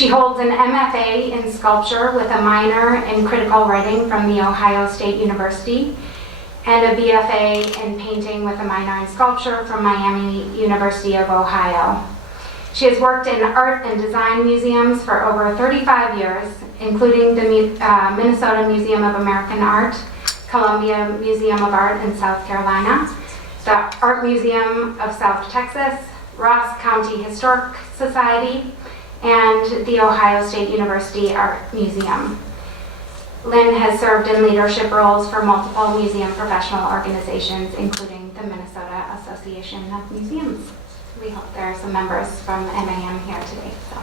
She holds an MFA in sculpture with a minor in critical writing from The Ohio State University and a BFA in painting with a minor in sculpture from Miami University of Ohio. She has worked in art and design museums for over 35 years, including the Minnesota Museum of American Art, Columbia Museum of Art in South Carolina, the Art Museum of South Texas, Ross County Historic Society, and the Ohio State University Art Museum. Lynn has served in leadership roles for multiple museum professional organizations, including the Minnesota Association of Museums. We hope there are some members from MAM here today. So,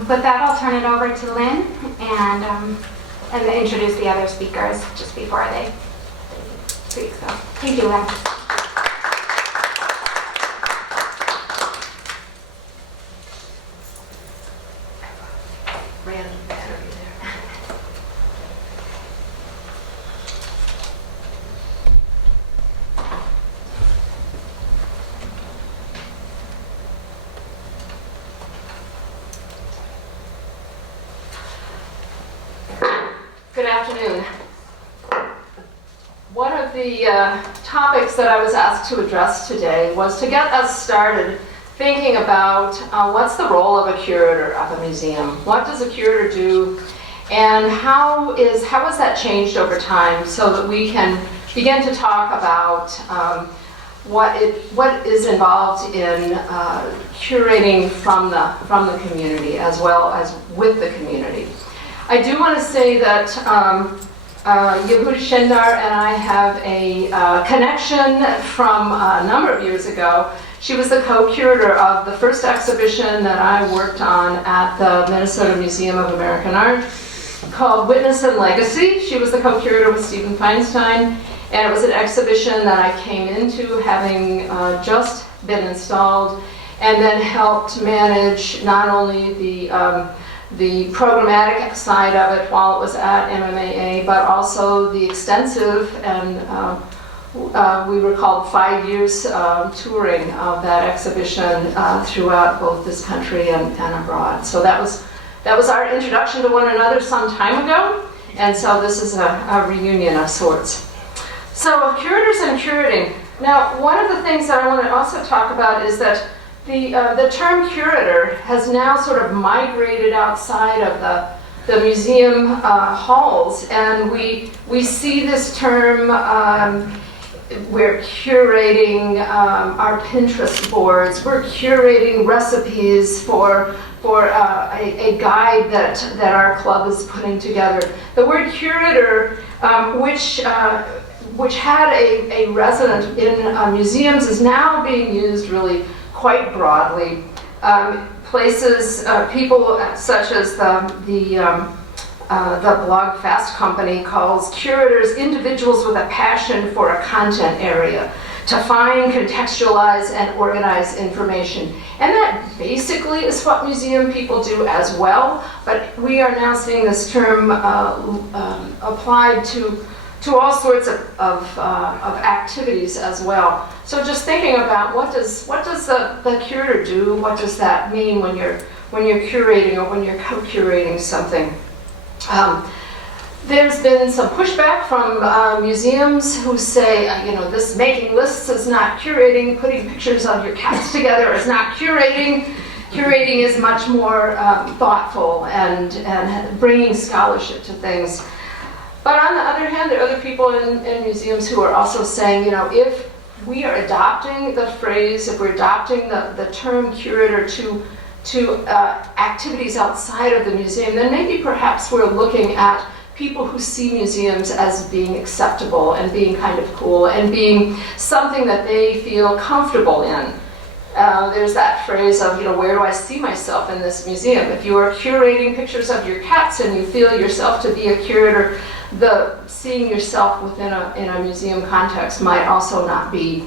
with that, I'll turn it over to Lynn and introduce the other speakers just before they speak. So, thank you, Lynn. Good afternoon. One of the topics that I was asked to address today was to get us started thinking about what's the role of a curator of a museum? What does a curator do? And how has that changed over time so that we can begin to talk about what is involved in curating from the community as well as with the community. I do want to say that YEHUDIT SHENDAR and I have a connection from a number of years ago. She was the co-curator of the first exhibition that I worked on at the Minnesota Museum of American Art called Witness and Legacy. She was the co-curator with Stephen Feinstein, and it was an exhibition that I came into having just been installed and then helped manage not only the programmatic side of it while it was at MMAA, but also the extensive and we were called 5 years touring of that exhibition throughout both this country and abroad. So that was our introduction to one another some time ago, and so this is a reunion of sorts. So curators and curating. Now, one of the things that I want to also talk about is that the term curator has now sort of migrated outside of the museum halls, and we see this term, we're curating our Pinterest boards, we're curating recipes for a guide that our club is putting together. The word curator, which had a resonance in museums, is now being used really quite broadly. Places, people such as the Blog Fast company calls curators individuals with a passion for a content area to find, contextualize, and organize information. And that basically is what museum people do as well, but we are now seeing this term applied to all sorts of activities as well. So just thinking about what does the curator do? What does that mean when you're curating or when you're co-curating something? There's been some pushback from museums who say, this making lists is not curating, putting pictures of your cats together is not curating. Curating is much more thoughtful and bringing scholarship to things. But on the other hand, there are other people in museums who are also saying, if we are adopting the phrase, if we're adopting the term curator to activities outside of the museum, then maybe perhaps we're looking at people who see museums as being acceptable and being kind of cool and being something that they feel comfortable in. There's that phrase of, where do I see myself in this museum? If you are curating pictures of your cats and you feel yourself to be a curator, seeing yourself within in a museum context might also not be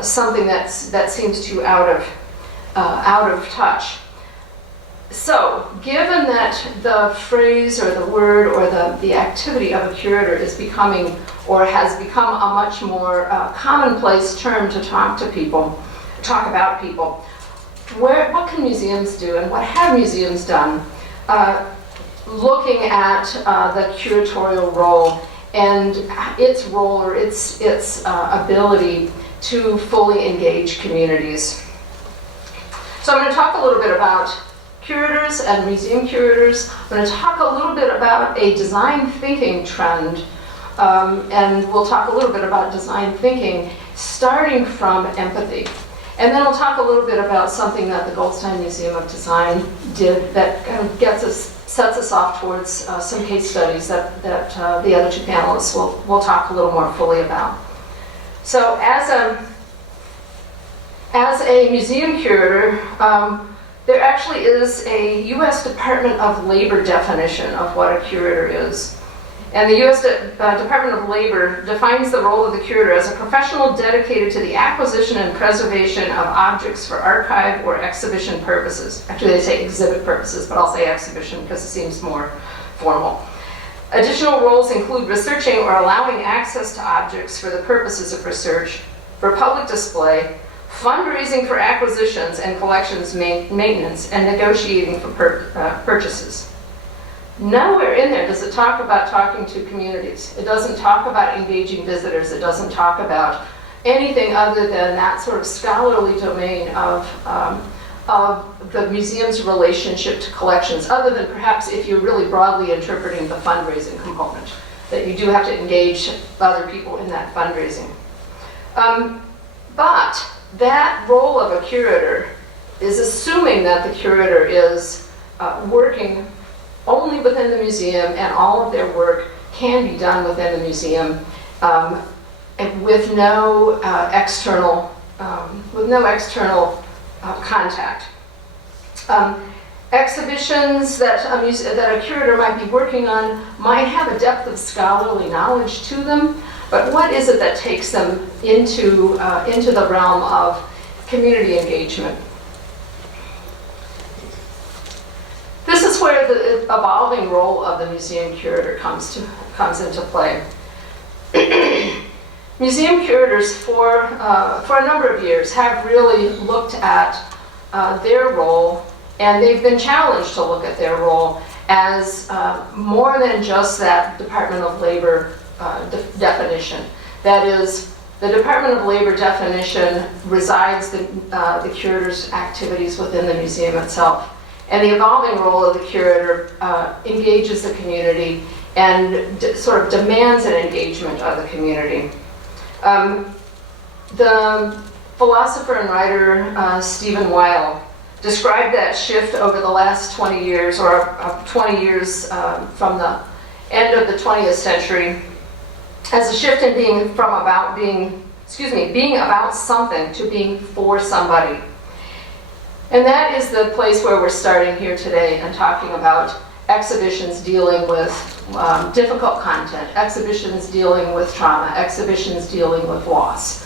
something that seems too out of touch. So, given that the phrase or the word or the activity of a curator is becoming or has become a much more commonplace term to talk about people, what can museums do and what have museums done looking at the curatorial role and its role or its ability to fully engage communities. So I'm going to talk a little bit about curators and museum curators. I'm going to talk a little bit about a design thinking trend, and we'll talk a little bit about design thinking starting from empathy. And then we'll talk a little bit about something that the Goldstein Museum of Design did that kind of sets us off towards some case studies that the other two panelists will talk a little more fully about. So as a museum curator, there actually is a U.S. Department of Labor definition of what a curator is. And the U.S. Department of Labor defines the role of the curator as a professional dedicated to the acquisition and preservation of objects for archive or exhibition purposes. Actually, they say exhibit purposes, but I'll say exhibition because it seems more formal. Additional roles include researching or allowing access to objects for the purposes of research, for public display, fundraising for acquisitions and collections maintenance, and negotiating for purchases. Nowhere in there does it talk about talking to communities. It doesn't talk about engaging visitors. It doesn't talk about anything other than that sort of scholarly domain of the museum's relationship to collections, other than perhaps if you're really broadly interpreting the fundraising component, that you do have to engage other people in that fundraising. But that role of a curator is assuming that the curator is working only within the museum, and all of their work can be done within the museum and with no external contact. Exhibitions that a curator might be working on might have a depth of scholarly knowledge to them, but what is it that takes them into the realm of community engagement? This is where the evolving role of the museum curator comes into play. Museum curators for a number of years have really looked at their role, and they've been challenged to look at their role as more than just that Department of Labor definition. That is, the Department of Labor definition resides the curator's activities within the museum itself. And the evolving role of the curator engages the community and sort of demands an engagement of the community. The philosopher and writer Stephen Weil described that shift over the last 20 years, or 20 years from the end of the 20th century, as a shift in being about something to being for somebody. And that is the place where we're starting here today and talking about exhibitions dealing with difficult content, exhibitions dealing with trauma, exhibitions dealing with loss.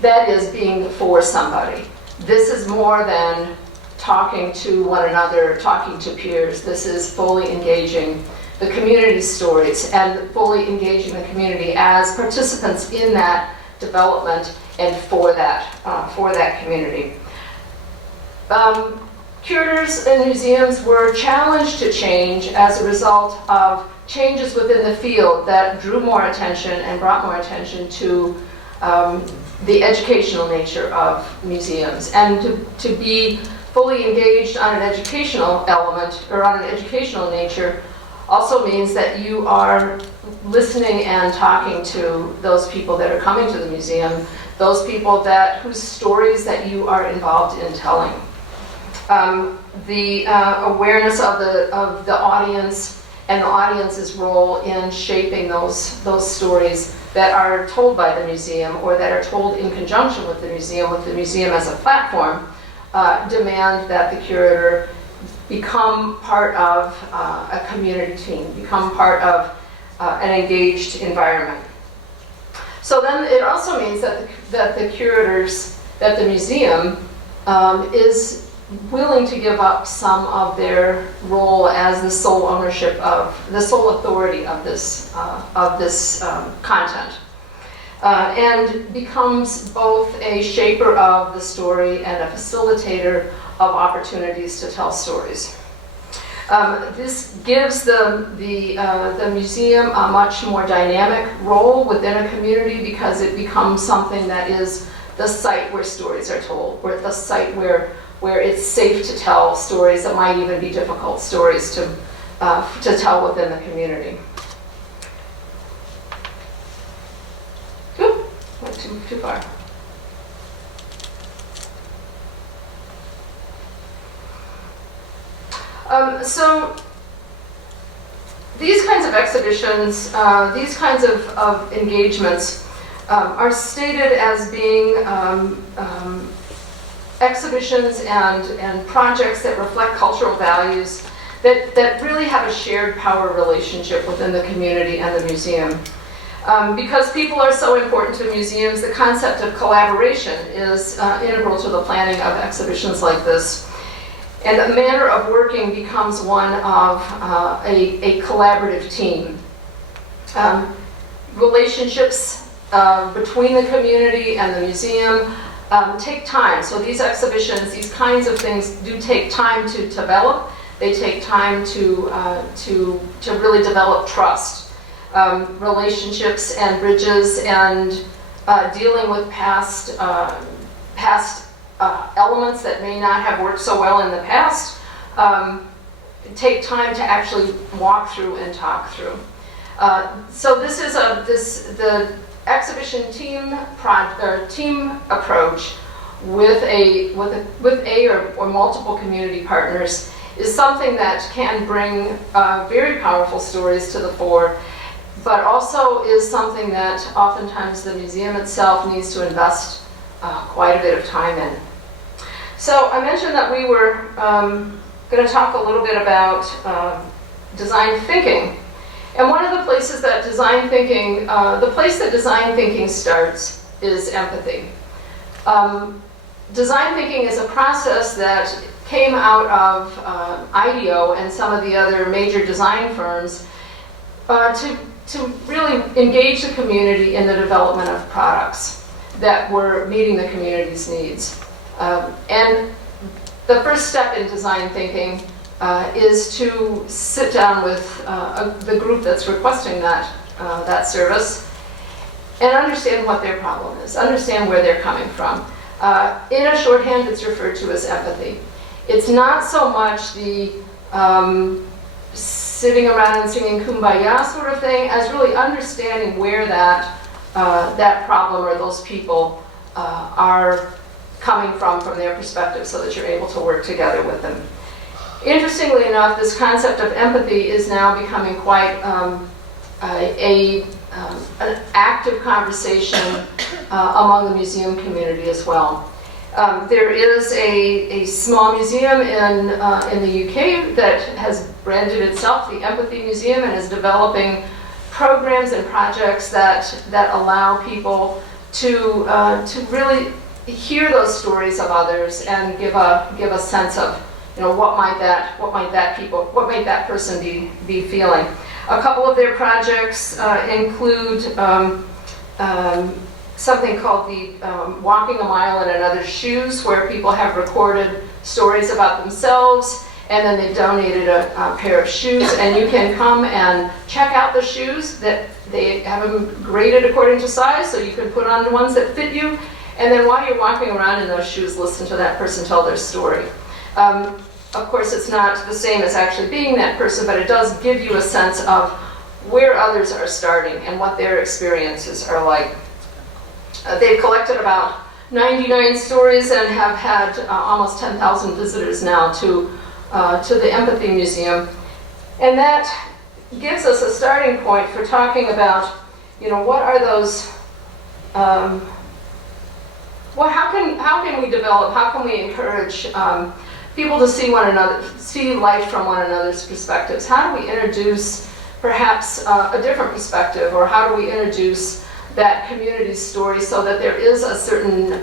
That is being for somebody. This is more than talking to one another, talking to peers. This is fully engaging the community's stories and fully engaging the community as participants in that development and for that community. Curators and museums were challenged to change as a result of changes within the field that drew more attention and brought more attention to the educational nature of museums. And to be fully engaged on an educational element or on an educational nature also means that you are listening and talking to those people that are coming to the museum, those people whose stories that you are involved in telling. The awareness of the audience and the audience's role in shaping those stories that are told by the museum or that are told in conjunction with the museum as a platform, demand that the curator become part of a community team, become part of an engaged environment. So then it also means that the museum is willing to give up some of their role as the sole authority of this content, and becomes both a shaper of the story and a facilitator of opportunities to tell stories. This gives the museum a much more dynamic role within a community because it becomes something that is the site where stories are told, where the site where it's safe to tell stories that might even be difficult stories to tell within the community. Oop, went too far. So these kinds of exhibitions, these kinds of engagements are stated as being exhibitions and projects that reflect cultural values that really have a shared power relationship within the community and the museum. Because people are so important to museums, the concept of collaboration is integral to the planning of exhibitions like this. And the manner of working becomes one of a collaborative team. Relationships between the community and the museum take time. So these exhibitions, these kinds of things do take time to develop. They take time to really develop trust. Relationships and bridges and dealing with past elements that may not have worked so well in the past take time to actually walk through and talk through. So this is the exhibition team approach with a or multiple community partners is something that can bring very powerful stories to the fore, but also is something that oftentimes the museum itself needs to invest quite a bit of time in. So I mentioned that we were going to talk a little bit about design thinking. And one of the places that design thinking, the place that design thinking starts is empathy. Design thinking is a process that came out of IDEO and some of the other major design firms to really engage the community in the development of products that were meeting the community's needs. And the first step in design thinking is to sit down with the group that's requesting that service and understand what their problem is, understand where they're coming from. In a shorthand, it's referred to as empathy. It's not so much the sitting around and singing kumbaya sort of thing as really understanding where that problem or those people are coming from their perspective so that you're able to work together with them. Interestingly enough, this concept of empathy is now becoming quite an active conversation among the museum community as well. There is a small museum in the UK that has branded itself the Empathy Museum and is developing programs and projects that allow people to really hear those stories of others and give a sense of, what might that person be feeling. A couple of their projects include something called the Walking a Mile in Another's Shoes, where people have recorded stories about themselves and then they've donated a pair of shoes, and you can come and check out the shoes. That they have them graded according to size, so you can put on the ones that fit you, and then while you're walking around in those shoes, listen to that person tell their story. Of course, it's not the same as actually being that person, but it does give you a sense of where others are starting and what their experiences are like. They've collected about 99 stories and have had almost 10,000 visitors now to the Empathy Museum. And that gives us a starting point for talking about, what are those, how can we develop, how can we encourage people to see one another, see life from one another's perspectives? How do we introduce perhaps a different perspective, or how do we introduce that community story so that there is a certain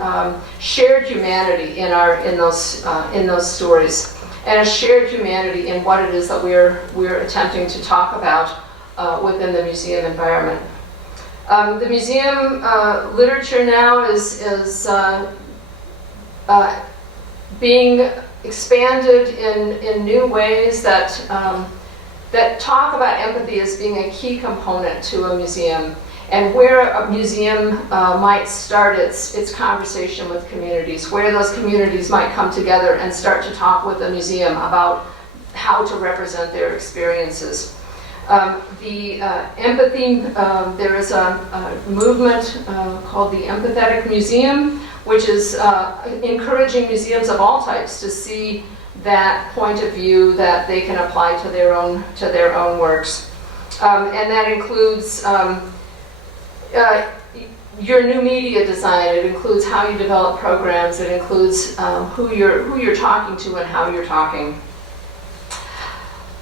shared humanity in those stories, and a shared humanity in what it is that we're attempting to talk about within the museum environment. The museum literature now is being expanded in new ways that, that talk about empathy as being a key component to a museum, and where a museum might start its conversation with communities, where those communities might come together and start to talk with the museum about how to represent their experiences. The empathy, there is a movement called the Empathetic Museum, which is encouraging museums of all types to see that point of view that they can apply to their own works. And that includes your new media design. It includes how you develop programs. It includes who you're talking to and how you're talking.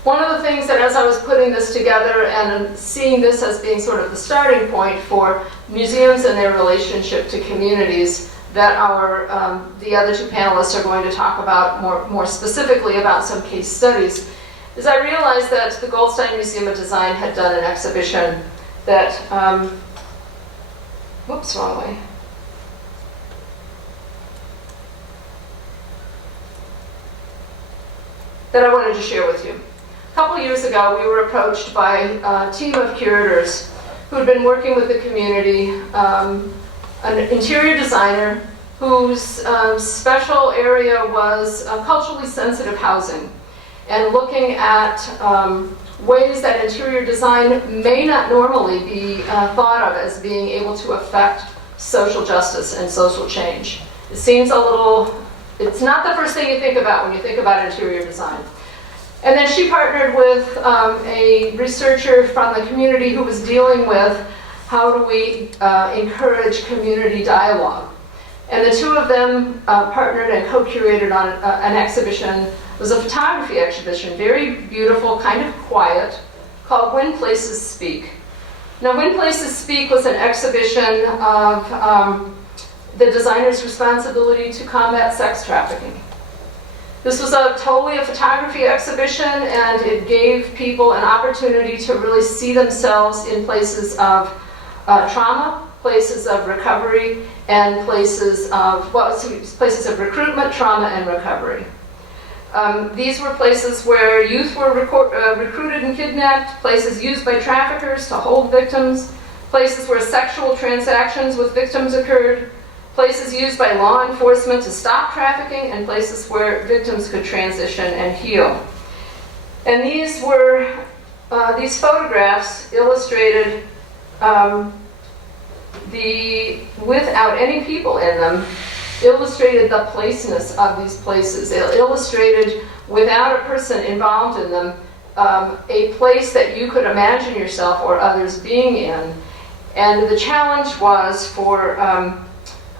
One of the things that, as I was putting this together and seeing this as being sort of the starting point for museums and their relationship to communities, that the other two panelists are going to talk about more specifically about some case studies, is I realized that the Goldstein Museum of Design had done an exhibition that, whoops, wrong way. That I wanted to share with you. A couple years ago, we were approached by a team of curators who had been working with the community, an interior designer whose special area was culturally sensitive housing, and looking at ways that interior design may not normally be thought of as being able to affect social justice and social change. It seems a little, it's not the first thing you think about when you think about interior design. And then she partnered with a researcher from the community who was dealing with how do we encourage community dialogue. And the two of them partnered and co-curated on an exhibition. It was a photography exhibition, very beautiful, kind of quiet, called When Places Speak. Now, When Places Speak was an exhibition of the designer's responsibility to combat sex trafficking. This was totally a photography exhibition, and it gave people an opportunity to really see themselves in places of trauma, places of recovery, and places of recruitment, trauma, and recovery. These were places where youth were recruited and kidnapped, places used by traffickers to hold victims, places where sexual transactions with victims occurred, places used by law enforcement to stop trafficking, and places where victims could transition and heal. And these photographs illustrated without any people in them, illustrated the placeness of these places. It illustrated, without a person involved in them, a place that you could imagine yourself or others being in. And the challenge was for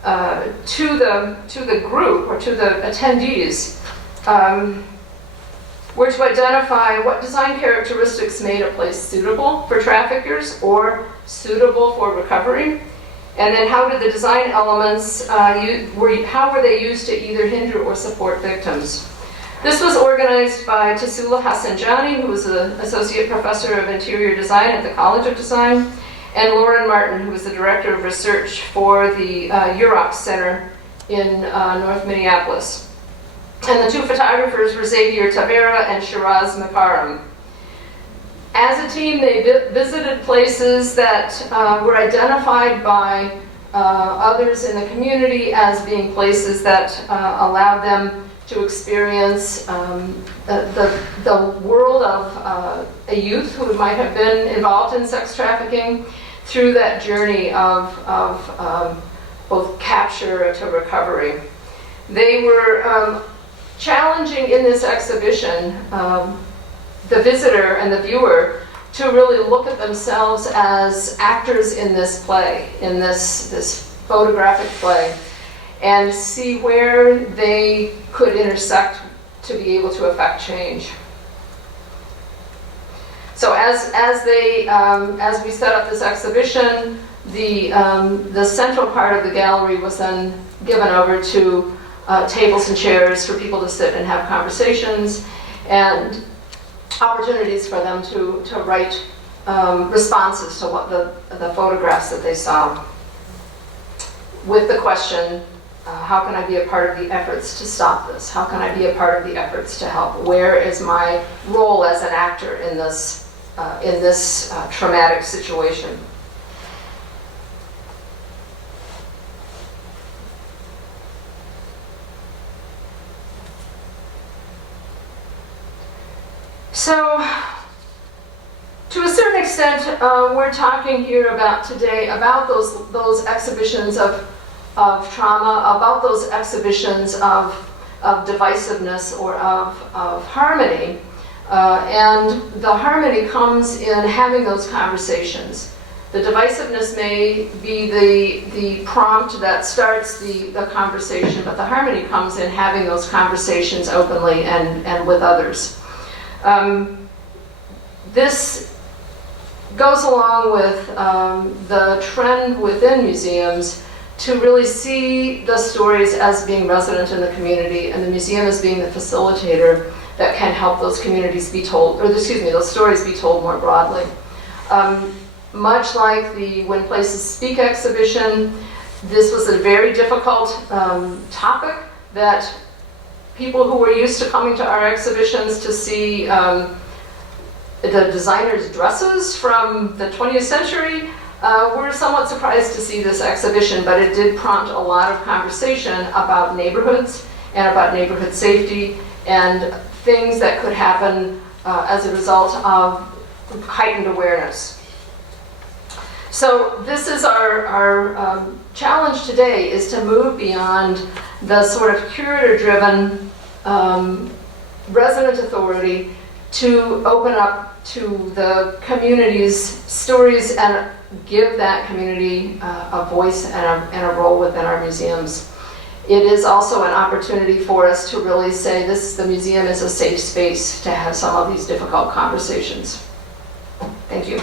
to the group, or to the attendees, were to identify what design characteristics made a place suitable for traffickers or suitable for recovery, and then how did the design elements, how were they used to either hinder or support victims. This was organized by Tasula Hassanjani, who was an associate professor of interior design at the College of Design, and Lauren Martin, who was the director of research for the UROC Center in North Minneapolis. And the two photographers were Xavier Tavera and Shiraz Makaram. As a team, they visited places that were identified by others in the community as being places that allowed them to experience the world of a youth who might have been involved in sex trafficking through that journey of both capture to recovery. They were challenging in this exhibition the visitor and the viewer to really look at themselves as actors in this play, in this photographic play, and see where they could intersect to be able to affect change. So as we set up this exhibition, the central part of the gallery was then given over to tables and chairs for people to sit and have conversations, and opportunities for them to write responses to what the photographs that they saw, with the question, How can I be a part of the efforts to stop this? How can I be a part of the efforts to help? Where is my role as an actor in this traumatic situation? So, to a certain extent, we're talking here about today about those exhibitions of trauma, about those exhibitions of divisiveness or of harmony. And the harmony comes in having those conversations. The divisiveness may be the prompt that starts the conversation, but the harmony comes in having those conversations openly and with others. This goes along with the trend within museums to really see the stories as being resident in the community, and the museum as being the facilitator that can help those communities be told, or excuse me, those stories be told more broadly. Much like the When Places Speak exhibition, this was a very difficult topic that people who were used to coming to our exhibitions to see the designers' dresses from the 20th century were somewhat surprised to see this exhibition, but it did prompt a lot of conversation about neighborhoods and about neighborhood safety and things that could happen as a result of heightened awareness. So this is our challenge today, is to move beyond the sort of curator-driven resident authority to open up to the community's stories and give that community a voice and a role within our museums. It is also an opportunity for us to really say the museum is a safe space to have some of these difficult conversations. Thank you.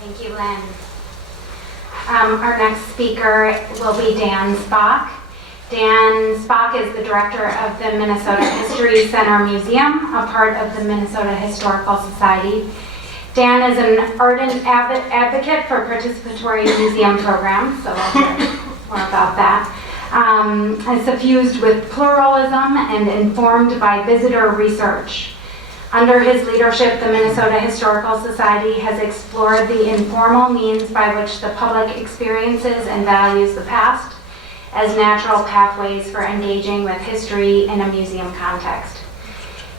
Thank you, Lynn. Our next speaker will be Dan SPOCK. Dan SPOCK is the director of the Minnesota History Center Museum, a part of the Minnesota Historical Society. Dan is an ardent advocate for participatory museum programs, so we'll hear more about that. It's suffused with pluralism and informed by visitor research. Under his leadership, the Minnesota Historical Society has explored the informal means by which the public experiences and values the past as natural pathways for engaging with history in a museum context.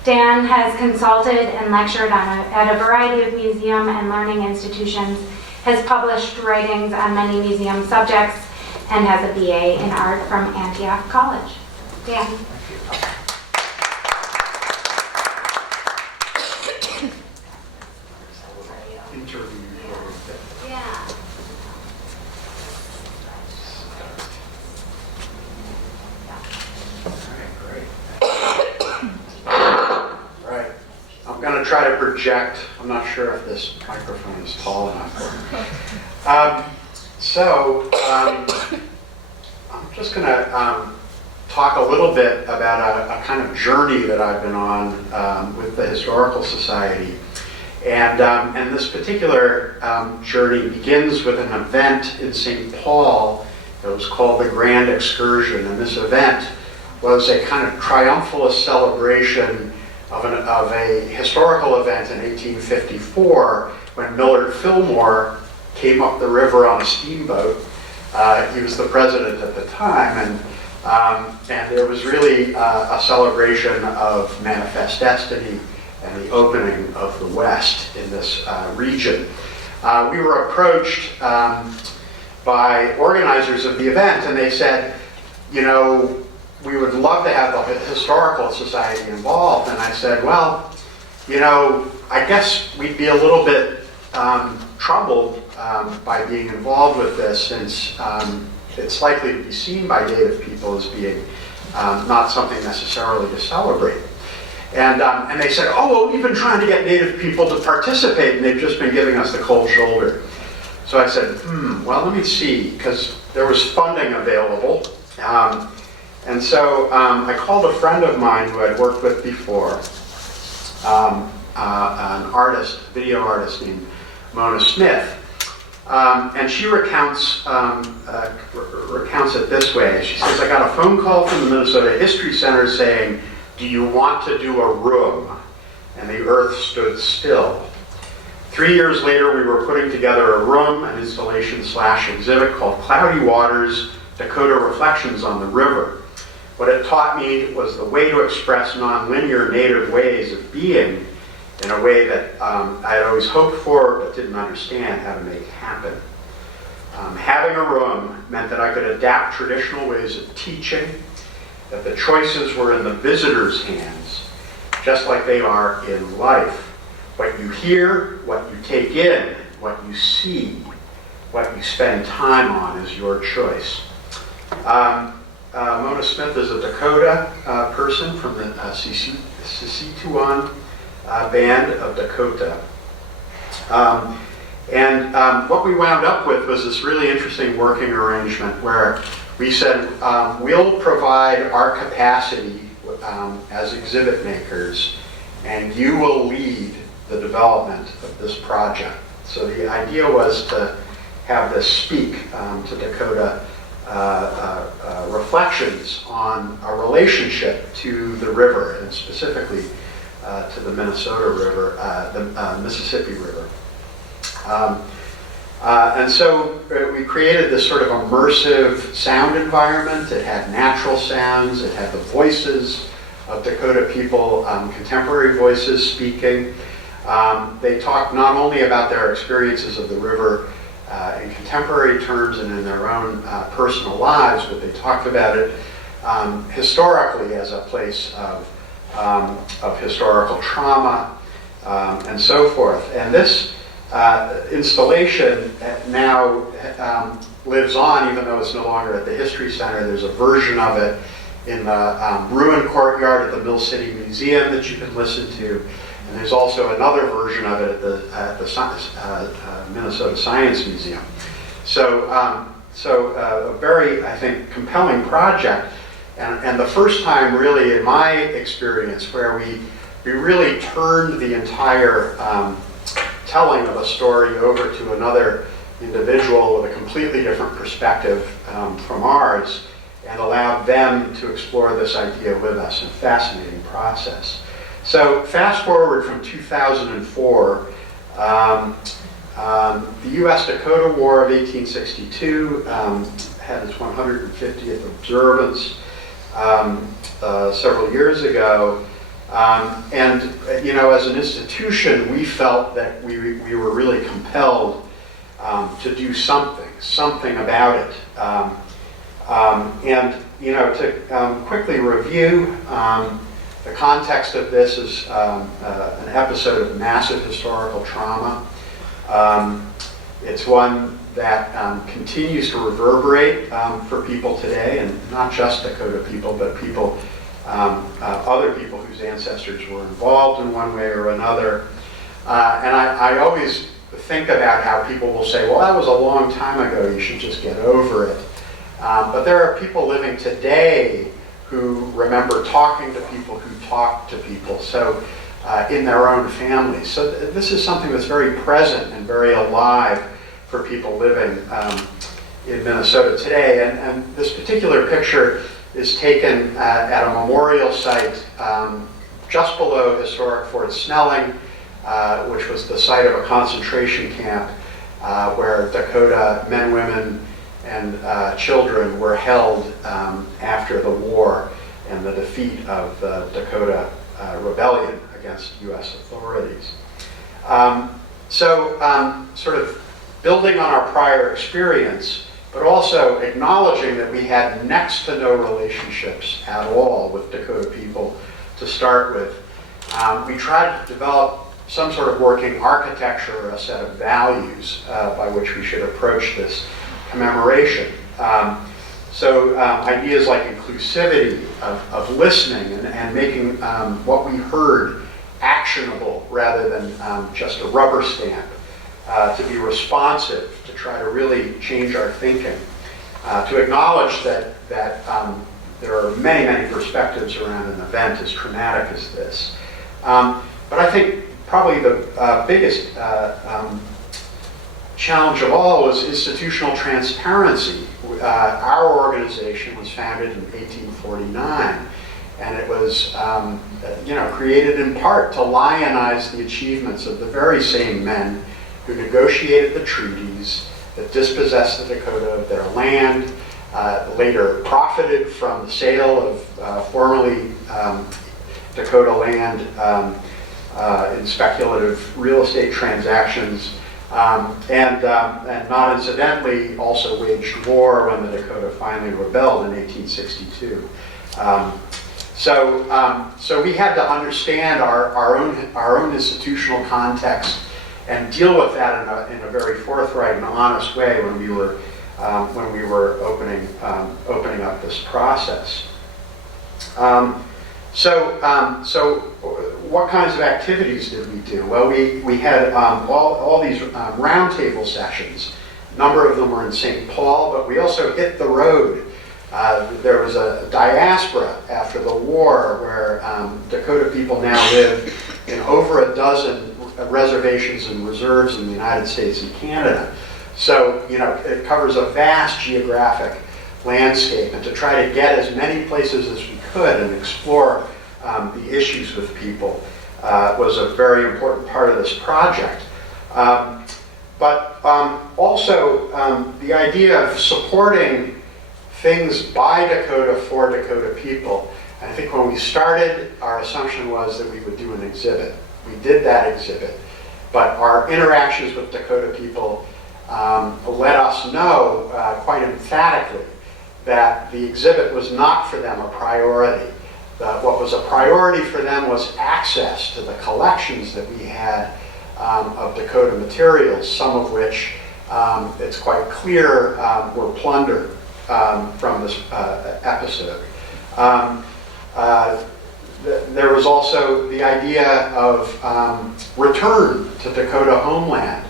Dan has consulted and lectured at a variety of museum and learning institutions, has published writings on many museum subjects, and has a BA in art from Antioch College. Dan. Try to project. I'm not sure if this microphone is tall enough. I'm just going to talk a little bit about a kind of journey that I've been on with the Historical Society. And this particular journey begins with an event in St. Paul that was called the Grand Excursion. And this event was a kind of triumphalist celebration of a historical event in 1854 when Millard Fillmore came up the river on a steamboat. He was the president at the time, and there was really a celebration of manifest destiny and the opening of the West in this region. We were approached by organizers of the event, and they said, you know, we would love to have the Historical Society involved. And I said, well, you know, I guess we'd be a little bit troubled by being involved with this, since it's likely to be seen by Native people as being not something necessarily to celebrate. And they said, oh, well, we've been trying to get Native people to participate, and they've just been giving us the cold shoulder. So I said, well, let me see, because there was funding available. And so I called a friend of mine who I'd worked with before, an artist, video artist named Mota Smith. And she recounts it this way. She says, I got a phone call from the Minnesota History Center saying, do you want to do a room? And the earth stood still. 3 years later, we were putting together a room, an installation/exhibit called Cloudy Waters, Dakota Reflections on the River. What it taught me was the way to express nonlinear native ways of being in a way that I had always hoped for but didn't understand how to make happen. Having a room meant that I could adapt traditional ways of teaching, that the choices were in the visitor's hands, just like they are in life. What you hear, what you take in, what you see, what you spend time on is your choice. Mota Smith is a Dakota person from the Sissetuan band of Dakota. What we wound up with was this really interesting working arrangement where we said, we'll provide our capacity as exhibit makers, and you will lead the development of this project. So the idea was to have this speak to Dakota reflections on a relationship to the river, and specifically to the Minnesota River, the Mississippi River. And so we created this sort of immersive sound environment. It had natural sounds, it had the voices of Dakota people, contemporary voices speaking. They talked not only about their experiences of the river in contemporary terms and in their own personal lives, but they talked about it historically as a place of historical trauma and so forth. And this installation now lives on, even though it's no longer at the History Center. There's a version of it in the ruined courtyard at the Mill City Museum that you can listen to. And there's also another version of it at the Minnesota Science Museum. So, a very, I think, compelling project. And the first time, really, in my experience, where we really turned the entire telling of a story over to another individual with a completely different perspective from ours, and allowed them to explore this idea with us. A fascinating process. So fast forward from 2004, the U.S.-Dakota War of 1862 had its 150th observance several years ago. And as an institution, we felt that we were really compelled to do something about it. To quickly review, the context of this is an episode of massive historical trauma. It's one that continues to reverberate for people today, and not just Dakota people, but people, other people whose ancestors were involved in one way or another. And I always think about how people will say, well, that was a long time ago, you should just get over it. But there are people living today who remember talking to people who talk to people, so in their own families. So this is something that's very present and very alive for people living in Minnesota today. And this particular picture is taken at a memorial site just below historic Fort Snelling, which was the site of a concentration camp where Dakota men, women, and children were held after the war and the defeat of the Dakota rebellion against U.S. authorities. Sort of building on our prior experience, but also acknowledging that we had next to no relationships at all with Dakota people to start with, we tried to develop some sort of working architecture or a set of values by which we should approach this commemoration. Ideas like inclusivity, of listening, and making what we heard actionable rather than just a rubber stamp, to be responsive, to try to really change our thinking, to acknowledge that there are many, many perspectives around an event as traumatic as this. But I think probably the biggest challenge of all was institutional transparency. Our organization was founded in 1849, and it was created in part to lionize the achievements of the very same men who negotiated the treaties that dispossessed the Dakota of their land, later profited from the sale of formerly Dakota land in speculative real estate transactions, and not incidentally also waged war when the Dakota finally rebelled in 1862. So we had to understand our own institutional context and deal with that in a very forthright and honest way when we were opening up this process. So what kinds of activities did we do? Well, we had all these roundtable sessions. A number of them were in St. Paul, but we also hit the road. There was a diaspora after the war where Dakota people now live in over a dozen reservations and reserves in the United States and Canada. So, it covers a vast geographic landscape, and to try to get as many places as we could and explore the issues with people was a very important part of this project. But also the idea of supporting things by Dakota for Dakota people. And I think when we started, our assumption was that we would do an exhibit. We did that exhibit, but our interactions with Dakota people let us know quite emphatically that the exhibit was not for them a priority. What was a priority for them was access to the collections that we had of Dakota materials, some of which it's quite clear were plundered from this episode. There was also the idea of return to Dakota homeland.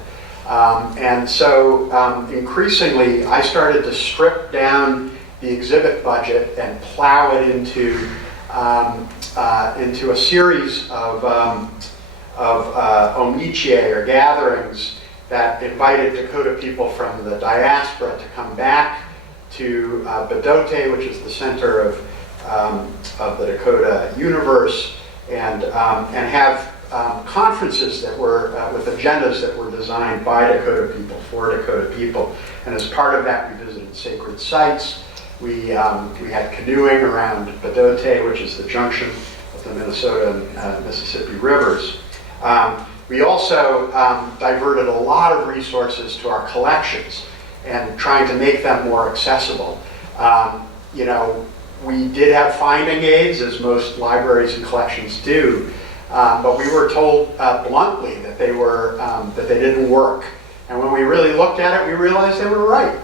And so increasingly, I started to strip down the exhibit budget and plow it into a series of omiche, or gatherings, that invited Dakota people from the diaspora to come back to Bedote, which is the center of the Dakota universe, and have conferences that were with agendas that were designed by Dakota people for Dakota people. And as part of that, we visited sacred sites. We had canoeing around Bedote, which is the junction of the Minnesota and Mississippi rivers. We also diverted a lot of resources to our collections and trying to make them more accessible. We did have finding aids, as most libraries and collections do, but we were told bluntly that they didn't work. And when we really looked at it, we realized they were right.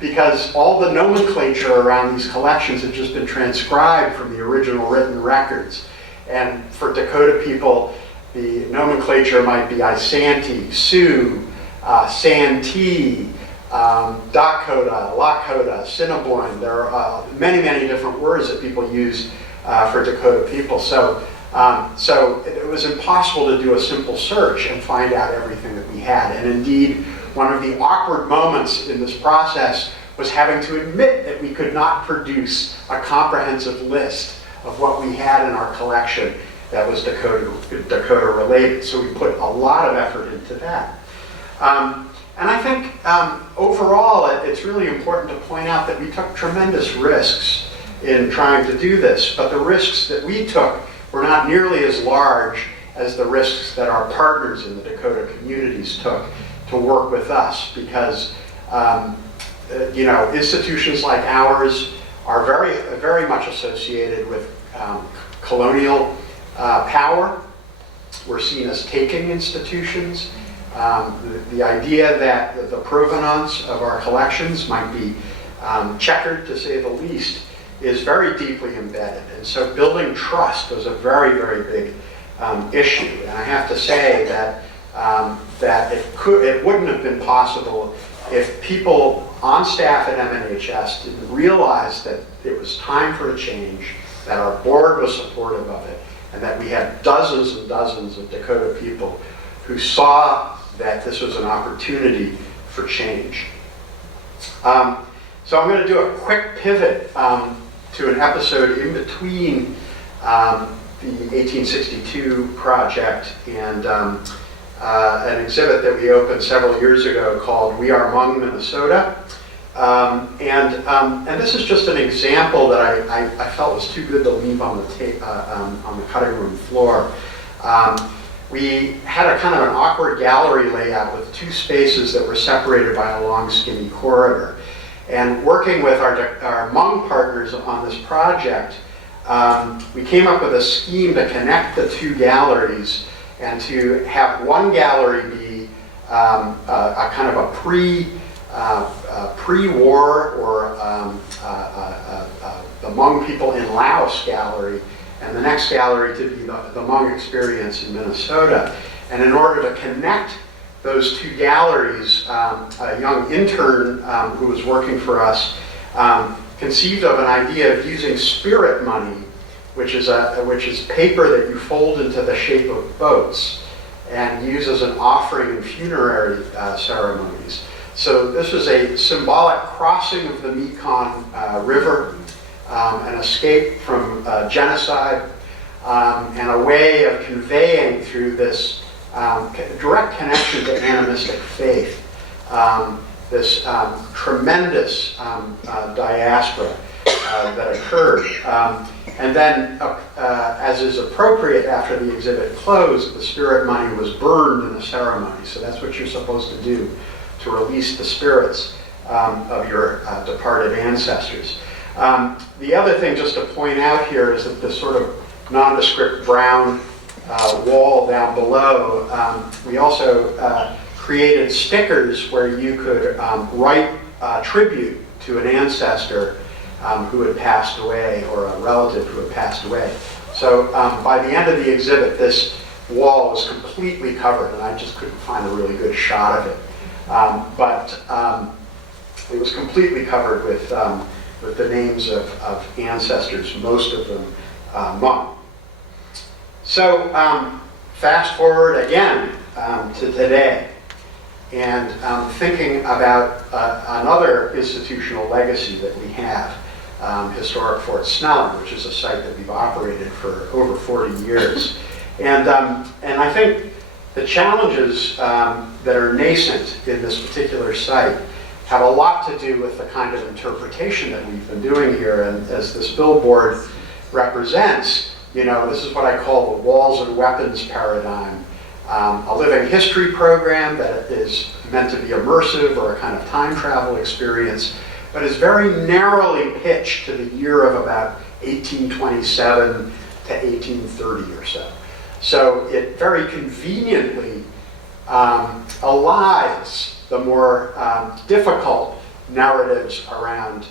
Because all the nomenclature around these collections had just been transcribed from the original written records. And for Dakota people, the nomenclature might be Isanti, Sioux, Santee, Dakota, Lakota, Assiniboine. There are many, many different words that people use for Dakota people. So it was impossible to do a simple search and find out everything that we had. And indeed, one of the awkward moments in this process was having to admit that we could not produce a comprehensive list of what we had in our collection that was Dakota related. So we put a lot of effort into that. And I think overall, it's really important to point out that we took tremendous risks in trying to do this, but the risks that we took were not nearly as large as the risks that our partners in the Dakota communities took to work with us, because institutions like ours are very, very much associated with colonial power. We're seen as taking institutions. The idea that the provenance of our collections might be checkered, to say the least, is very deeply embedded. And so building trust was a very, very big issue. And I have to say that it wouldn't have been possible if people on staff at MNHS didn't realize that it was time for a change, that our board was supportive of it, and that we had dozens and dozens of Dakota people who saw that this was an opportunity for change. So I'm going to do a quick pivot to an episode in between the 1862 project and an exhibit that we opened several years ago called We Are Hmong, Minnesota. And this is just an example that I felt was too good to leave on the cutting room floor. We had a kind of an awkward gallery layout with two spaces that were separated by a long, skinny corridor. And working with our Hmong partners on this project, we came up with a scheme to connect the two galleries and to have one gallery be a kind of a pre-war or the Hmong people in Laos gallery, and the next gallery to be the Hmong experience in Minnesota. And in order to connect those two galleries, a young intern who was working for us conceived of an idea of using spirit money, which is paper that you fold into the shape of boats and use as an offering in funerary ceremonies. So this was a symbolic crossing of the Mekong River, an escape from genocide, and a way of conveying through this direct connection to animistic faith, this tremendous diaspora that occurred. And then, as is appropriate after the exhibit closed, the spirit money was burned in a ceremony. So that's what you're supposed to do to release the spirits of your departed ancestors. The other thing just to point out here is that this sort of nondescript brown wall down below, we also created stickers where you could write tribute to an ancestor who had passed away or a relative who had passed away. So by the end of the exhibit, this wall was completely covered, and I just couldn't find a really good shot of it. But it was completely covered with the names of ancestors, most of them Hmong. So fast forward again to today, and thinking about another institutional legacy that we have, historic Fort Snelling, which is a site that we've operated for over 40 years. And I think the challenges that are nascent in this particular site have a lot to do with the kind of interpretation that we've been doing here. And as this billboard represents, you know, this is what I call the walls and weapons paradigm. A living history program that is meant to be immersive or a kind of time travel experience, but is very narrowly pitched to the year of about 1827 to 1830 or so. So it very conveniently allies the more difficult narratives around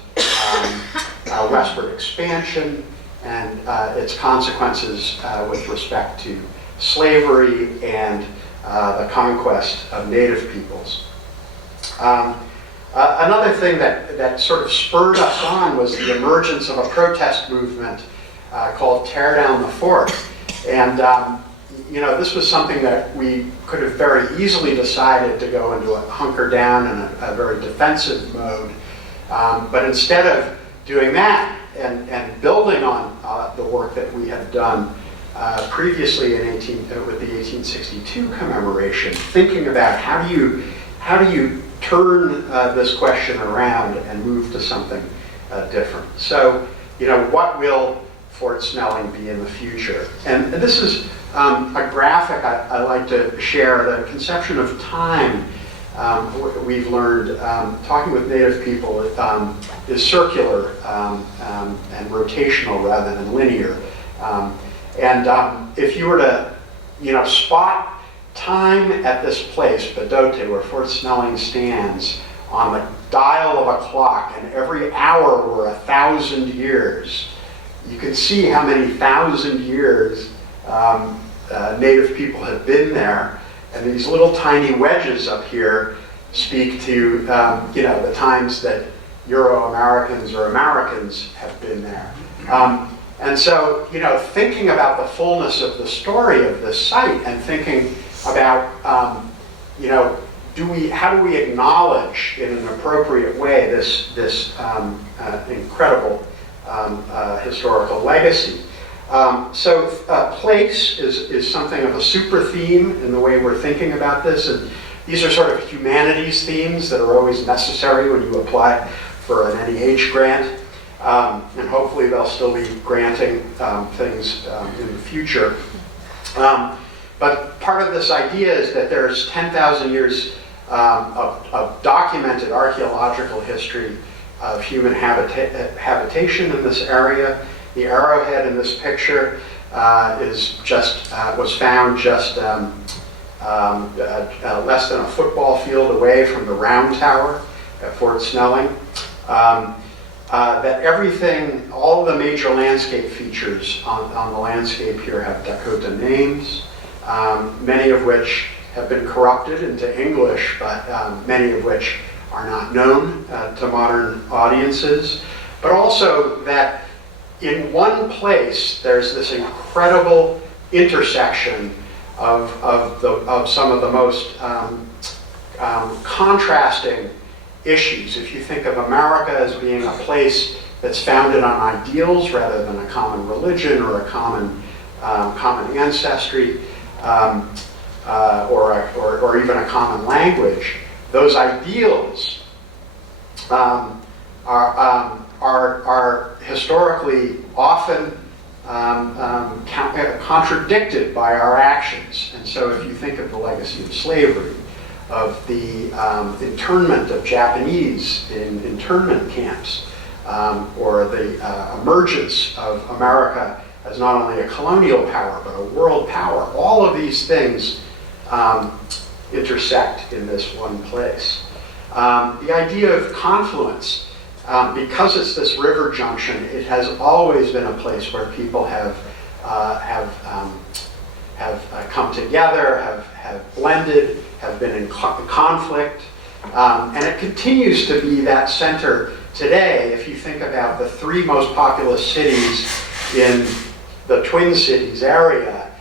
westward expansion and its consequences with respect to slavery and the conquest of native peoples. Another thing that sort of spurred us on was the emergence of a protest movement called Tear Down the Fort. And you know, this was something that we could have very easily decided to go into a hunker down in a very defensive mode. But instead of doing that and building on the work that we had done previously with the 1862 commemoration, thinking about how do you turn this question around and move to something different. So, you know, what will Fort Snelling be in the future? And this is a graphic I like to share. The conception of time we've learned talking with Native people is circular and rotational rather than linear. And if you were to, you know, spot time at this place, Badote, where Fort Snelling stands, on the dial of a clock, and every hour were 1,000 years, you can see how many thousand years Native people have been there. And these little tiny wedges up here speak to, you know, the times that Euro-Americans or Americans have been there. And so, you know, thinking about the fullness of the story of this site and thinking about, you know, how do we acknowledge in an appropriate way this incredible historical legacy. So place is something of a super theme in the way we're thinking about this. And these are sort of humanities themes that are always necessary when you apply for an NEH grant. And hopefully they'll still be granting things in the future. But part of this idea is that there's 10,000 years of documented archaeological history of human habitation in this area. The arrowhead in this picture was found just less than a football field away from the round tower at Fort Snelling. That everything, all the major landscape features on the landscape here have Dakota names, many of which have been corrupted into English, but many of which are not known to modern audiences. But also that in one place, there's this incredible intersection of some of the most contrasting issues. If you think of America as being a place that's founded on ideals rather than a common religion or a common ancestry, or even a common language, those ideals are historically often contradicted by our actions. And so if you think of the legacy of slavery, of the internment of Japanese in internment camps, or the emergence of America as not only a colonial power, but a world power, all of these things intersect in this one place. The idea of confluence, because it's this river junction, it has always been a place where people have come together, have blended, have been in conflict, and it continues to be that center today. If you think about the three most populous cities in the Twin Cities area,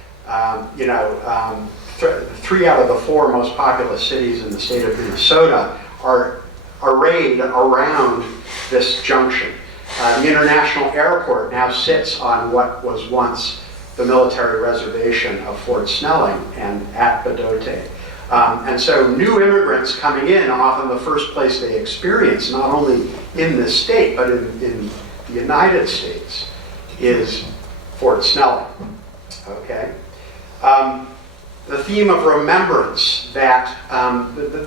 three out of the four most populous cities in the state of Minnesota are arrayed around this junction. The international airport now sits on what was once the military reservation of Fort Snelling and at Bedote. And so new immigrants coming in, often the first place they experience, not only in this state, but in the United States, is Fort Snelling. Okay? The theme of remembrance, that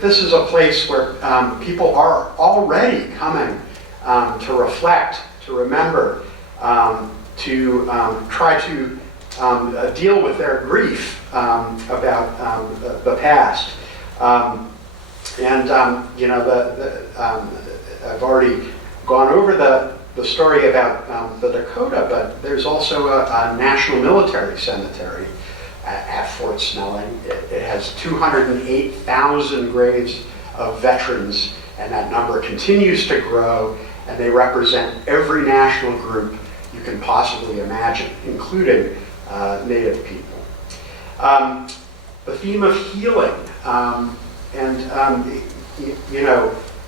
this is a place where people are already coming to reflect, to remember, to try to deal with their grief about the past. I've already gone over the story about the Dakota, but there's also a national military cemetery at Fort Snelling. It has 208,000 graves of veterans, and that number continues to grow, and they represent every national group you can possibly imagine, including Native people. The theme of healing,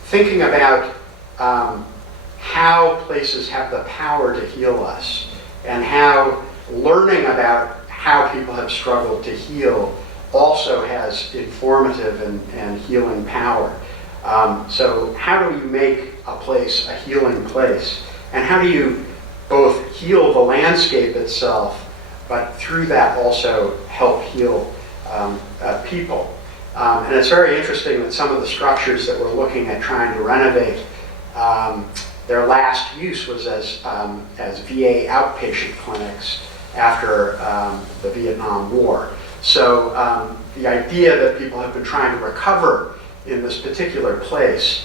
thinking about how places have the power to heal us, and how learning about how people have struggled to heal also has informative and healing power. So how do you make a place a healing place? And how do you both heal the landscape itself, but through that also help heal people? And it's very interesting that some of the structures that we're looking at trying to renovate, their last use was as VA outpatient clinics after the Vietnam War. So the idea that people have been trying to recover in this particular place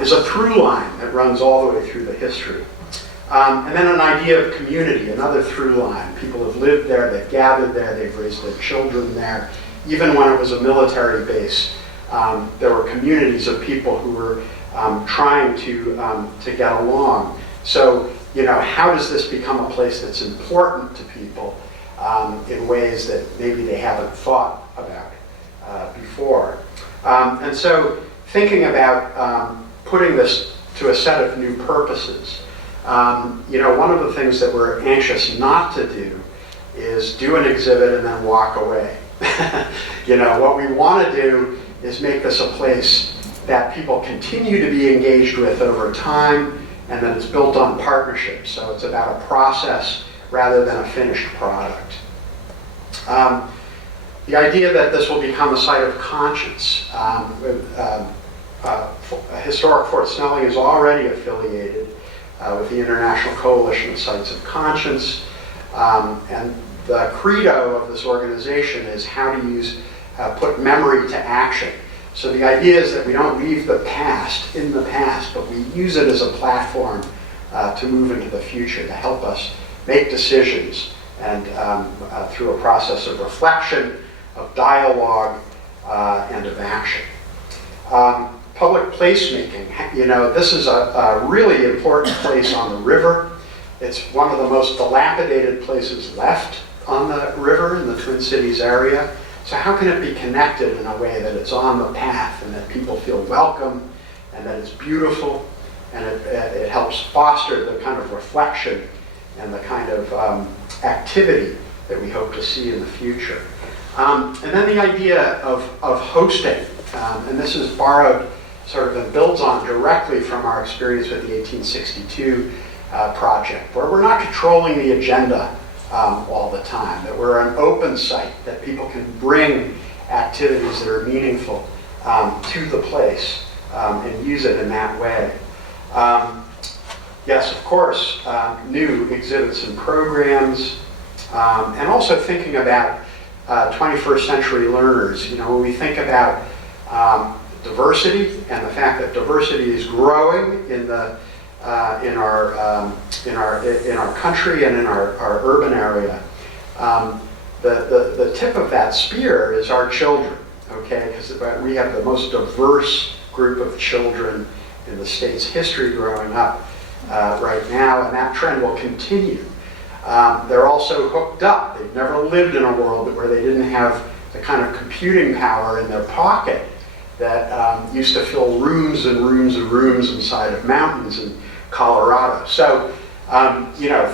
is a through line that runs all the way through the history. And then an idea of community, another through line. People have lived there, they've gathered there, they've raised their children there. Even when it was a military base, there were communities of people who were trying to get along. So how does this become a place that's important to people in ways that maybe they haven't thought about before. And so thinking about putting this to a set of new purposes, one of the things that we're anxious not to do is do an exhibit and then walk away. What we want to do is make this a place that people continue to be engaged with over time, and that it's built on partnerships. So it's about a process rather than a finished product. The idea that this will become a site of conscience. Historic Fort Snelling is already affiliated with the International Coalition of Sites of Conscience, and the credo of this organization is how to put memory to action. So the idea is that we don't leave the past in the past, but we use it as a platform to move into the future, to help us make decisions, and through a process of reflection, of dialogue, and of action. Public placemaking, this is a really important place on the river. It's one of the most dilapidated places left on the river in the Twin Cities area. So how can it be connected in a way that it's on the path and that people feel welcome and that it's beautiful, and it helps foster the kind of reflection and the kind of activity that we hope to see in the future. And then the idea of hosting, and this is borrowed sort of and builds on directly from our experience with the 1862 project, where we're not controlling the agenda all the time, that we're an open site, that people can bring activities that are meaningful to the place and use it in that way. Yes, of course, new exhibits and programs, and also thinking about 21st century learners. When we think about diversity and the fact that diversity is growing in our country and in our urban area, the tip of that spear is our children, okay? Because we have the most diverse group of children in the state's history growing up right now, and that trend will continue. They're also hooked up. They've never lived in a world where they didn't have the kind of computing power in their pocket that used to fill rooms and rooms and rooms inside of mountains in Colorado. So,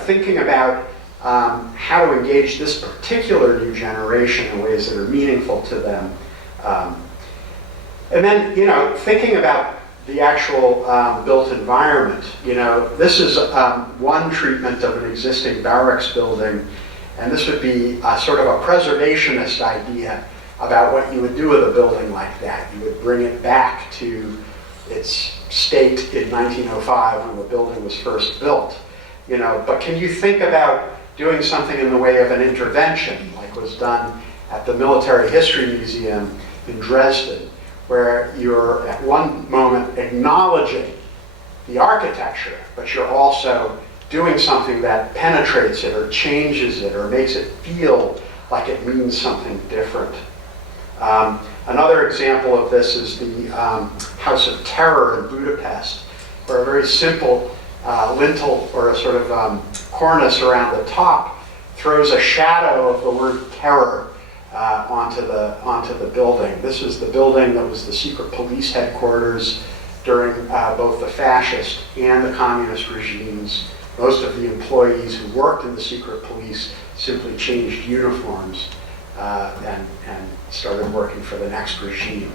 thinking about how to engage this particular new generation in ways that are meaningful to them. And then, thinking about the actual built environment. This is one treatment of an existing barracks building, and this would be sort of a preservationist idea about what you would do with a building like that. You would bring it back to its state in 1905 when the building was first built. But can you think about doing something in the way of an intervention, like was done at the Military History Museum in Dresden, where you're at one moment acknowledging the architecture, but you're also doing something that penetrates it or changes it or makes it feel like it means something different. Another example of this is the House of Terror in Budapest, where a very simple lintel or a sort of cornice around the top throws a shadow of the word terror onto the building. This is the building that was the secret police headquarters during both the fascist and the communist regimes. Most of the employees who worked in the secret police simply changed uniforms and started working for the next regime.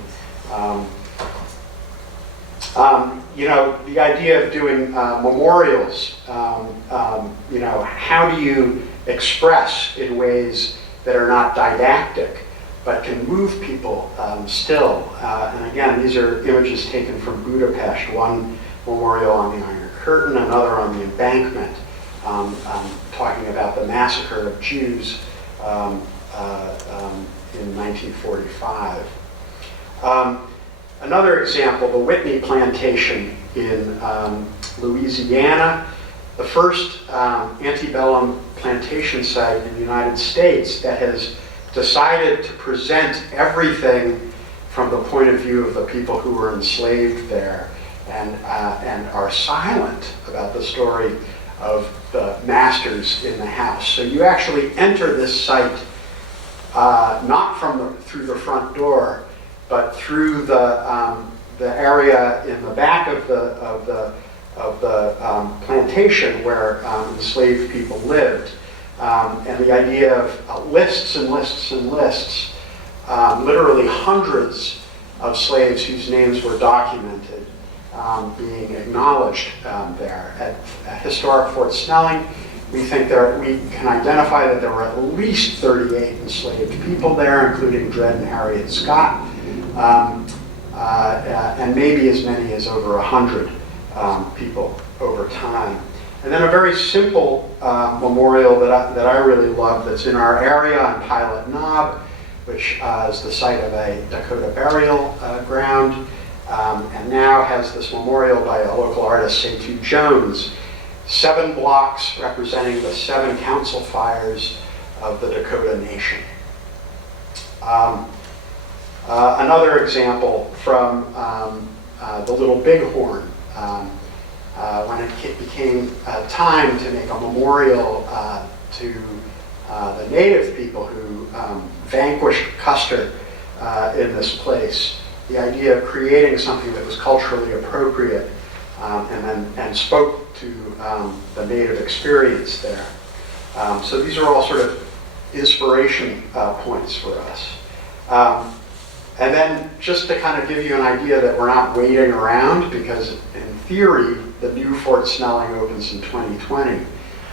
The idea of doing memorials, how do you express in ways that are not didactic, but can move people still? And again, these are images taken from Budapest, one memorial on the Iron Curtain, another on the embankment, talking about the massacre of Jews in 1945. Another example, the Whitney Plantation in Louisiana, the first antebellum plantation site in the United States that has decided to present everything from the point of view of the people who were enslaved there, and are silent about the story the masters in the house. So you actually enter this site not through the front door, but through the area in the back of the plantation where enslaved people lived. And the idea of lists and lists and lists, literally hundreds of slaves whose names were documented being acknowledged there. At historic Fort Snelling, we think we can identify that there were at least 38 enslaved people there, including Dred and Harriet Scott, and maybe as many as over 100 people over time. And then a very simple memorial that I really love that's in our area on Pilot Knob, which is the site of a Dakota burial ground, and now has this memorial by a local artist, Seitu Jones. 7 blocks representing the 7 council fires of the Dakota Nation. Another example from the Little Bighorn, when it became time to make a memorial to the native people who vanquished Custer in this place. The idea of creating something that was culturally appropriate and spoke to the native experience there. So these are all sort of inspiration points for us. And then just to kind of give you an idea that we're not waiting around, because in theory, the new Fort Snelling opens in 2020.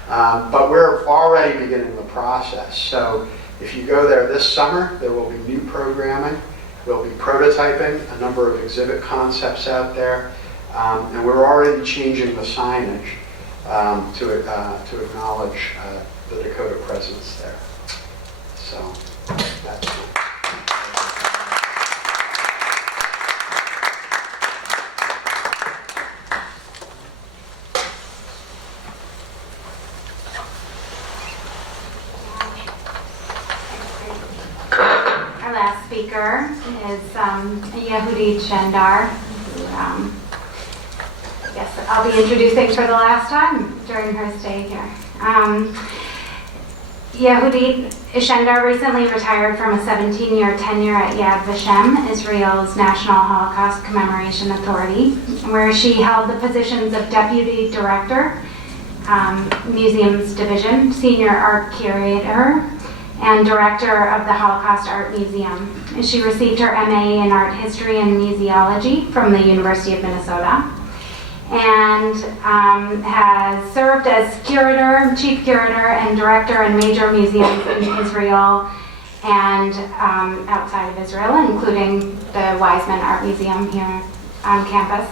But we're already beginning the process. So if you go there this summer, there will be new programming. We'll be prototyping a number of exhibit concepts out there. And we're already changing the signage to acknowledge the Dakota presence there. So that's it. Our last speaker is YEHUDIT SHENDAR, who I guess I'll be introducing for the last time during her stay here. YEHUDIT SHENDAR recently retired from a 17-year tenure at Yad Vashem, Israel's National Holocaust Commemoration Authority, where she held the positions of Deputy Director, Museums Division, Senior Art Curator, and Director of the Holocaust Art Museum. She received her MA in Art History and Museology from the University of Minnesota, and has served as Curator, Chief Curator, and Director in major museums in Israel and outside of Israel, including the Weizmann Art Museum here on campus.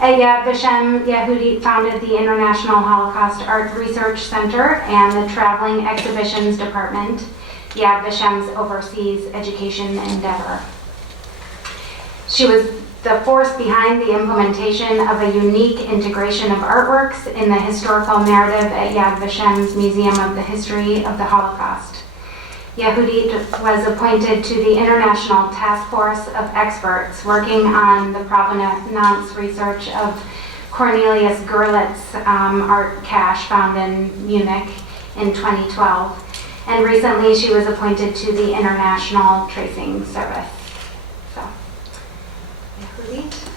At Yad Vashem, YEHUDIT founded the International Holocaust Art Research Center and the Traveling Exhibitions Department, Yad Vashem's overseas education endeavor. She was the force behind the implementation of a unique integration of artworks in the historical narrative at Yad Vashem's Museum of the History of the Holocaust. YEHUDIT was appointed to the International Task Force of experts working on the provenance research of Cornelius Gurlitt's art cache found in Munich in 2012. And recently she was appointed to the International Tracing Service. So, YEHUDIT.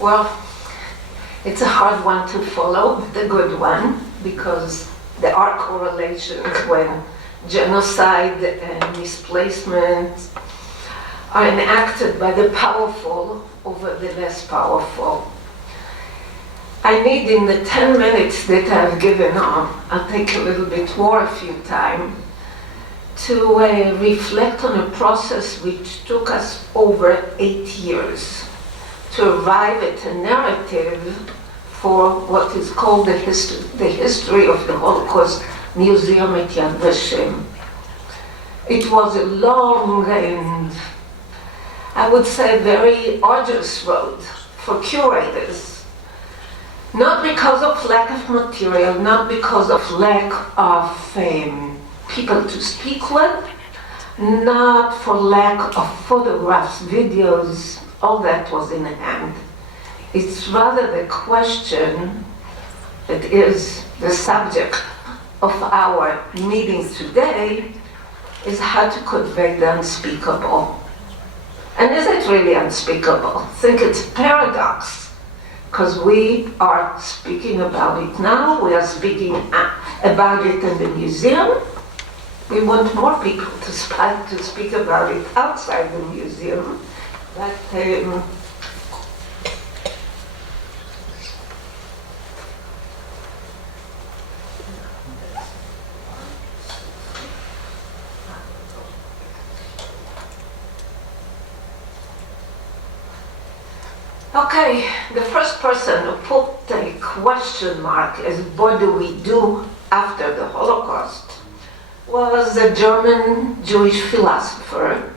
Well, it's a hard one to follow, the good one, because there are correlations when genocide and displacement are enacted by the powerful over the less powerful. I need, in the 10 minutes that I've given on, I'll take a little bit more of your time, to reflect on a process which took us over 8 years to arrive at a narrative for what is called the history of the Holocaust Museum at Yad Vashem. It was a long and, I would say, very arduous road for curators. Not because of lack of material, not because of lack of people to speak with, not for lack of photographs, videos, all that was in hand. It's rather the question that is the subject of our meeting today, is how to convey the unspeakable. And is it really unspeakable? I think it's a paradox, because we are speaking about it now, we are speaking about it in the museum. We want more people to speak about it outside the museum, but okay, the first person who put a question mark as what do we do after the Holocaust was a German Jewish philosopher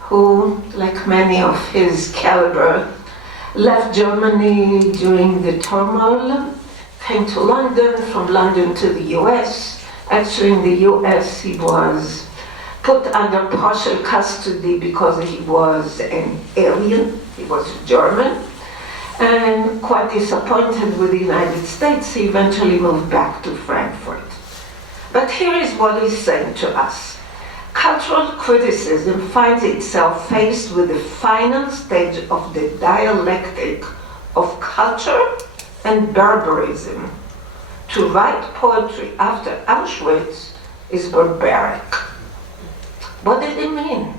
who, like many of his caliber, left Germany during the turmoil, came to London, from London to the US. Actually in the US he was put under partial custody because he was an alien, he was German, and quite disappointed with the United States, he eventually moved back to Frankfurt. But here is what he's saying to us. Cultural criticism finds itself faced with the final stage of the dialectic of culture and barbarism. To write poetry after Auschwitz is barbaric. What did he mean?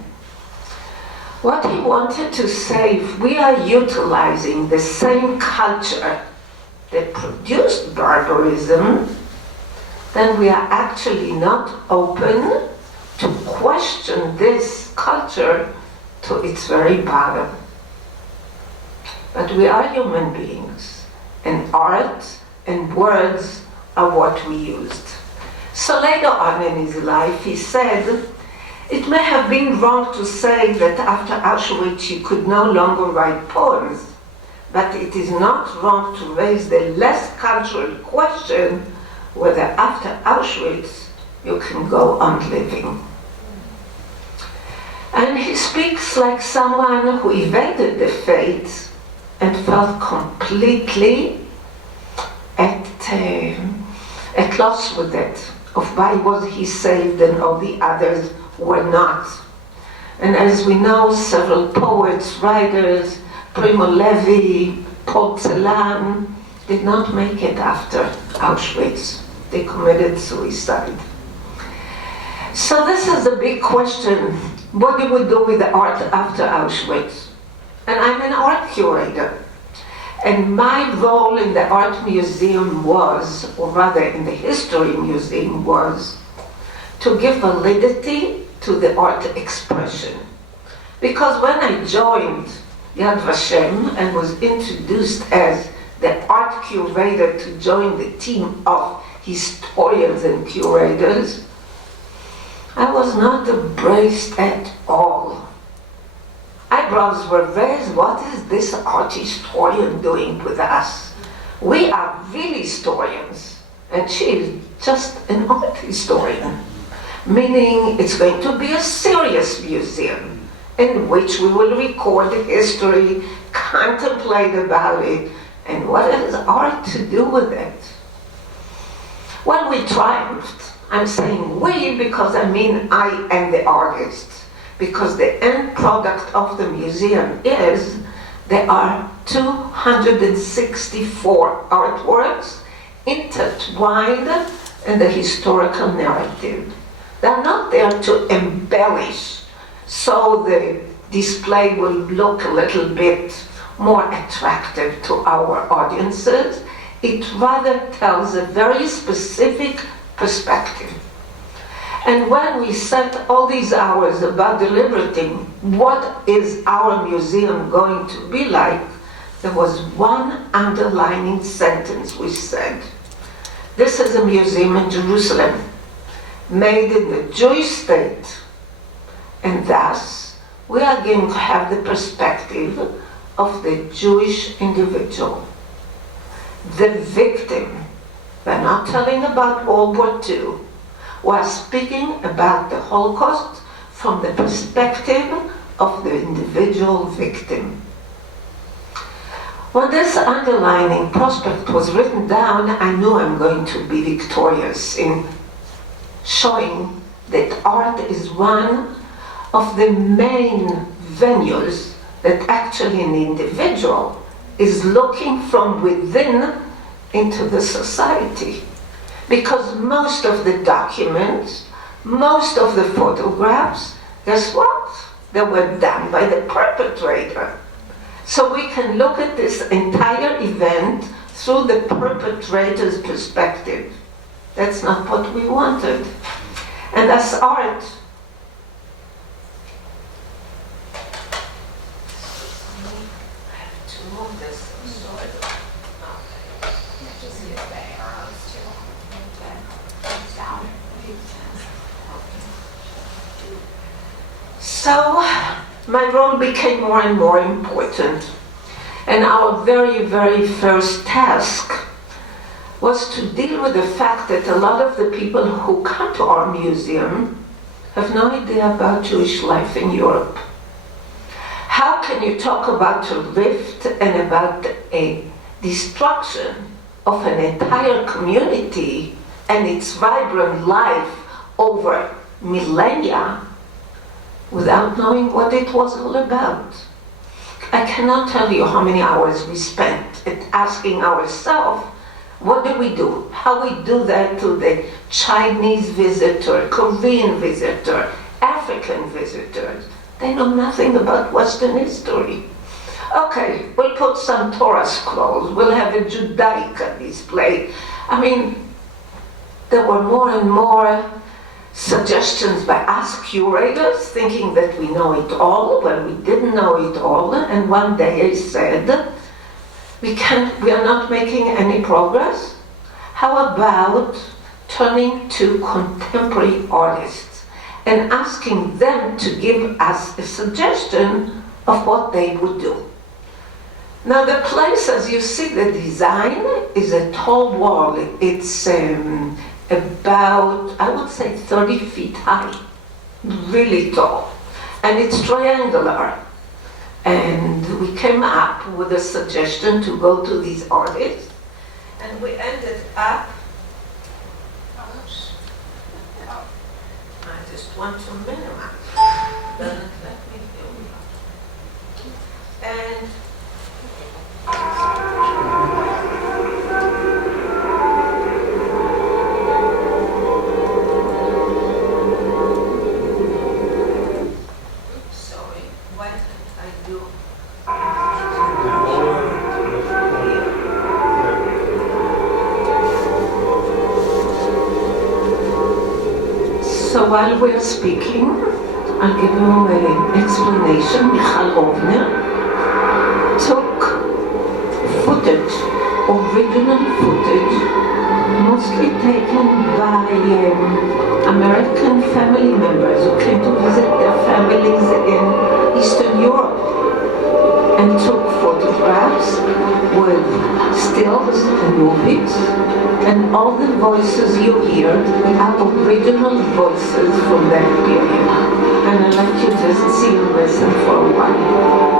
What he wanted to say, if we are utilizing the same culture that produced barbarism, then we are actually not open to question this culture to its very bottom. But we are human beings, and art and words are what we used. So later on in his life, he said, it may have been wrong to say that after Auschwitz you could no longer write poems, but it is not wrong to raise the less cultural question whether after Auschwitz you can go on living. And he speaks like someone who evaded the fate and felt completely at loss with it, of why was he saved and all the others were not. And as we know, several poets, writers, Primo Levi, Paul Celan, did not make it after Auschwitz. They committed suicide. So this is the big question. What do we do with the art after Auschwitz? And I'm an art curator. And my role in the art museum was, or rather in the history museum was, to give validity to the art expression. Because when I joined Yad Vashem and was introduced as the art curator to join the team of historians and curators, I was not embraced at all. Eyebrows were raised, what is this art historian doing with us? We are really historians, and she is just an art historian. Meaning it's going to be a serious museum in which we will record history, contemplate about it, and what has art to do with it? Well, we triumphed. I'm saying we because I mean I am the artist. Because the end product of the museum is there are 264 artworks intertwined in the historical narrative. They're not there to embellish, so the display will look a little bit more attractive to our audiences. It rather tells a very specific perspective. And when we set all these hours about deliberating what is our museum going to be like, there was one underlining sentence we said. This is a museum in Jerusalem, made in the Jewish state, and thus we are going to have the perspective of the Jewish individual, the victim. We're not telling about World War II. We're speaking about the Holocaust from the perspective of the individual victim. When this underlining prospect was written down, I knew I'm going to be victorious in showing that art is one of the main venues that actually an individual is looking from within into the society. Because most of the documents, most of the photographs, guess what? They were done by the perpetrator. So we can look at this entire event through the perpetrator's perspective. That's not what we wanted. And as art, so my role became more and more important. And our very, very first task was to deal with the fact that a lot of the people who come to our museum have no idea about Jewish life in Europe. How can you talk about a rift and about a destruction of an entire community and its vibrant life over millennia without knowing what it was all about? I cannot tell you how many hours we spent at asking ourselves, what do we do? How we do that to the Chinese visitor, Korean visitor, African visitors? They know nothing about Western history. Okay, we'll put some Torah scrolls, we'll have a Judaica display. I mean, there were more and more suggestions by us curators, thinking that we know it all, when we didn't know it all. And one day I said, we are not making any progress. How about turning to contemporary artists and asking them to give us a suggestion of what they would do? Now the place, as you see the design, is a tall wall. It's about, I would say, 30 feet high, really tall. And it's triangular. And we came up with a suggestion to go to these artists. And we ended up, I just want to minimize. Doesn't let me do it. And so while we're speaking, I'll give you an explanation. Michal Rovner took footage, original footage, mostly taken by American family members who came to visit their families in Eastern Europe, and took photographs with stills and movies, and all the voices you hear are original voices from that period. And I'd like you to see and listen for a while.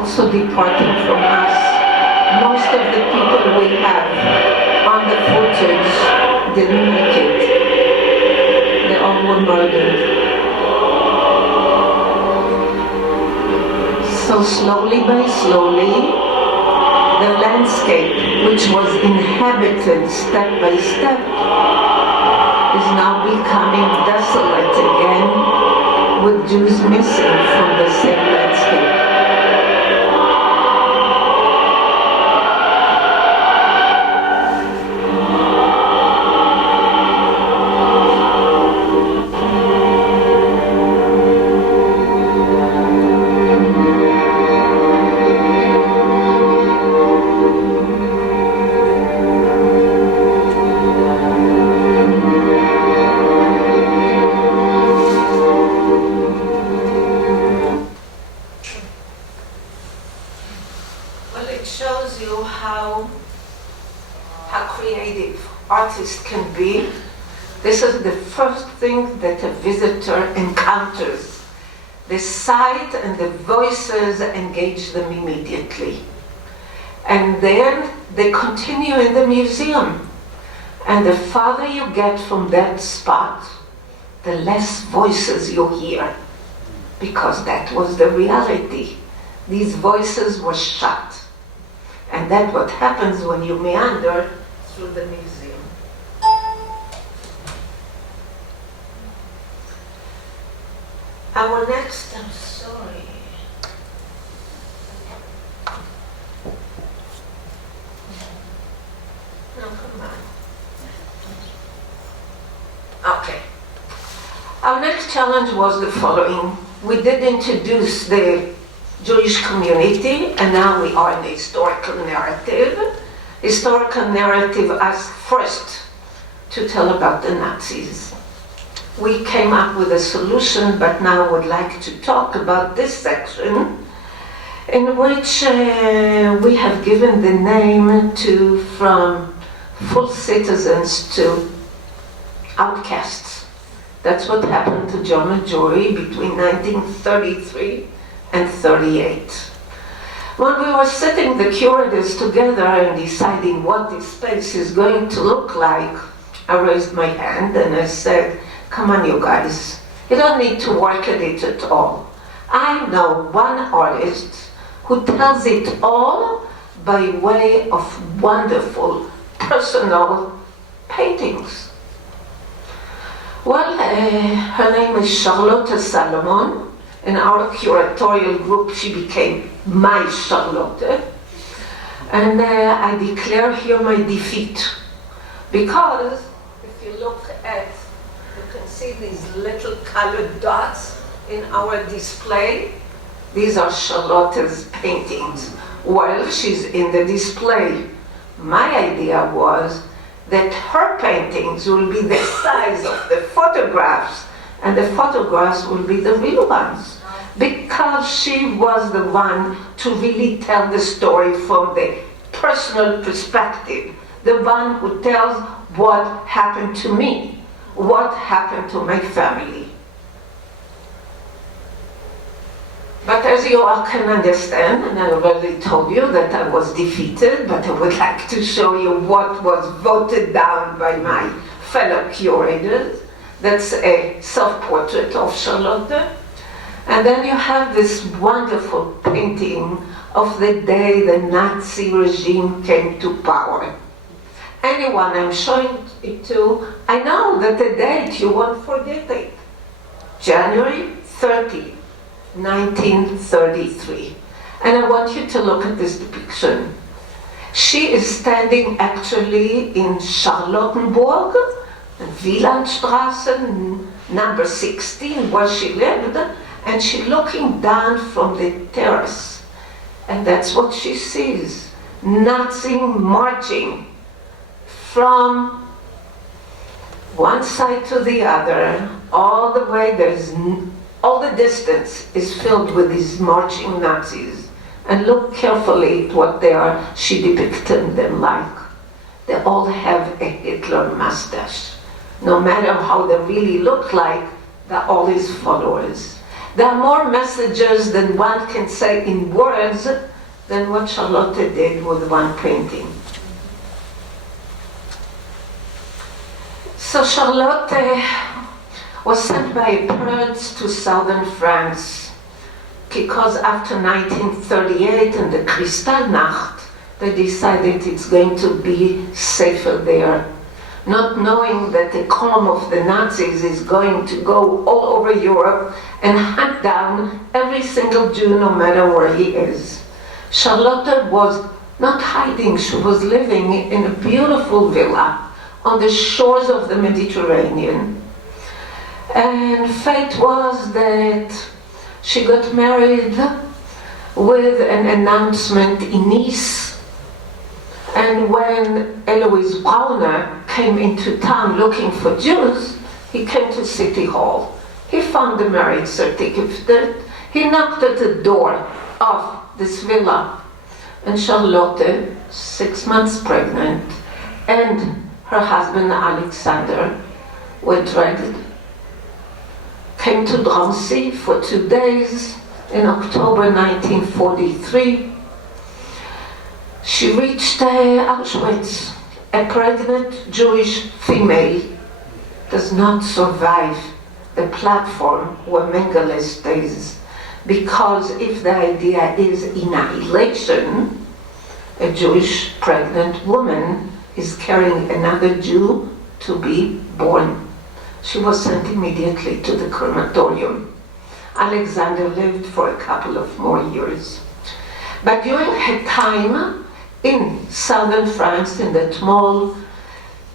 also departing from us. Most of the people we have on the footage didn't make it. They all were murdered. So slowly by slowly, the landscape, which was inhabited step by step, is now becoming desolate again, with Jews missing from the same landscape. Can be. This is the first thing that a visitor encounters. The sight and the voices engage them immediately. And then they continue in the museum. And the farther you get from that spot, the less voices you hear. Because that was the reality. These voices were shut. And that's what happens when you meander through the museum. Our next, I'm sorry. No, come on. Okay. Our next challenge was the following. We did introduce the Jewish community, and now we are in the historical narrative. Historical narrative asked first to tell about the Nazis. We came up with a solution, but now would like to talk about this section in which we have given the name to from full citizens to outcasts. That's what happened to German Jewry between 1933 and 38. When we were sitting the curators together and deciding what this space is going to look like, I raised my hand and I said, come on, you guys, you don't need to work at it at all. I know one artist who tells it all by way of wonderful personal paintings. Well, her name is Charlotte Salomon. In our curatorial group, she became my Charlotte. And I declare here my defeat. Because if you look at, you can see these little colored dots in our display. These are Charlotte's paintings. Well, she's in the display. My idea was that her paintings will be the size of the photographs, and the photographs will be the real ones. Because she was the one to really tell the story from the personal perspective. The one who tells what happened to me, what happened to my family. But as you all can understand, and I already told you that I was defeated, but I would like to show you what was voted down by my fellow curators. That's a self-portrait of Charlotte. And then you have this wonderful painting of the day the Nazi regime came to power. Anyone I'm showing it to, I know that the date, you won't forget it. January 30, 1933. And I want you to look at this depiction. She is standing actually in Charlottenburg, Wielandstraße, number 16, where she lived, and she's looking down from the terrace. And that's what she sees. Nazi marching from one side to the other, all the way, all the distance is filled with these marching Nazis. And look carefully at what they are. She depicted them like. They all have a Hitler mustache. No matter how they really look like, they're all his followers. There are more messages than one can say in words than what Charlotte did with one painting. So Charlotte was sent by Prudes to southern France because after 1938 and the Kristallnacht, they decided it's going to be safer there, not knowing that the column of the Nazis is going to go all over Europe and hunt down every single Jew, no matter where he is. Charlotte was not hiding, she was living in a beautiful villa on the shores of the Mediterranean. And fate was that she got married with an announcement in Nice. And when Eloise Brauner came into town looking for Jews, he came to City Hall. He found the marriage certificate. He knocked at the door of this villa. And Charlotte, 6 months pregnant, and her husband Alexander were dragged, came to Drancy for 2 days in October 1943. She reached Auschwitz. A pregnant Jewish female does not survive the platform where Mengele stays, because if the idea is annihilation, a Jewish pregnant woman is carrying another Jew to be born. She was sent immediately to the crematorium. Alexander lived for a couple of more years. But during her time in southern France, in that small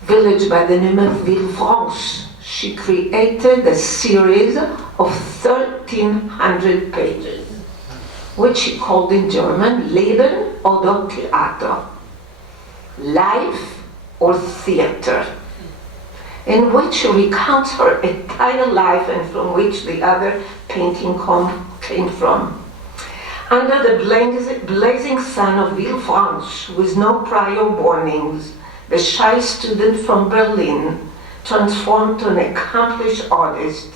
village by the name of Villefranche, she created a series of 1,300 pages, which she called in German Leben oder Theater, life or theater, in which she recounts her entire life and from which the other painting came from. Under the blazing sun of Villefranche, with no prior warnings, the shy student from Berlin transformed to an accomplished artist.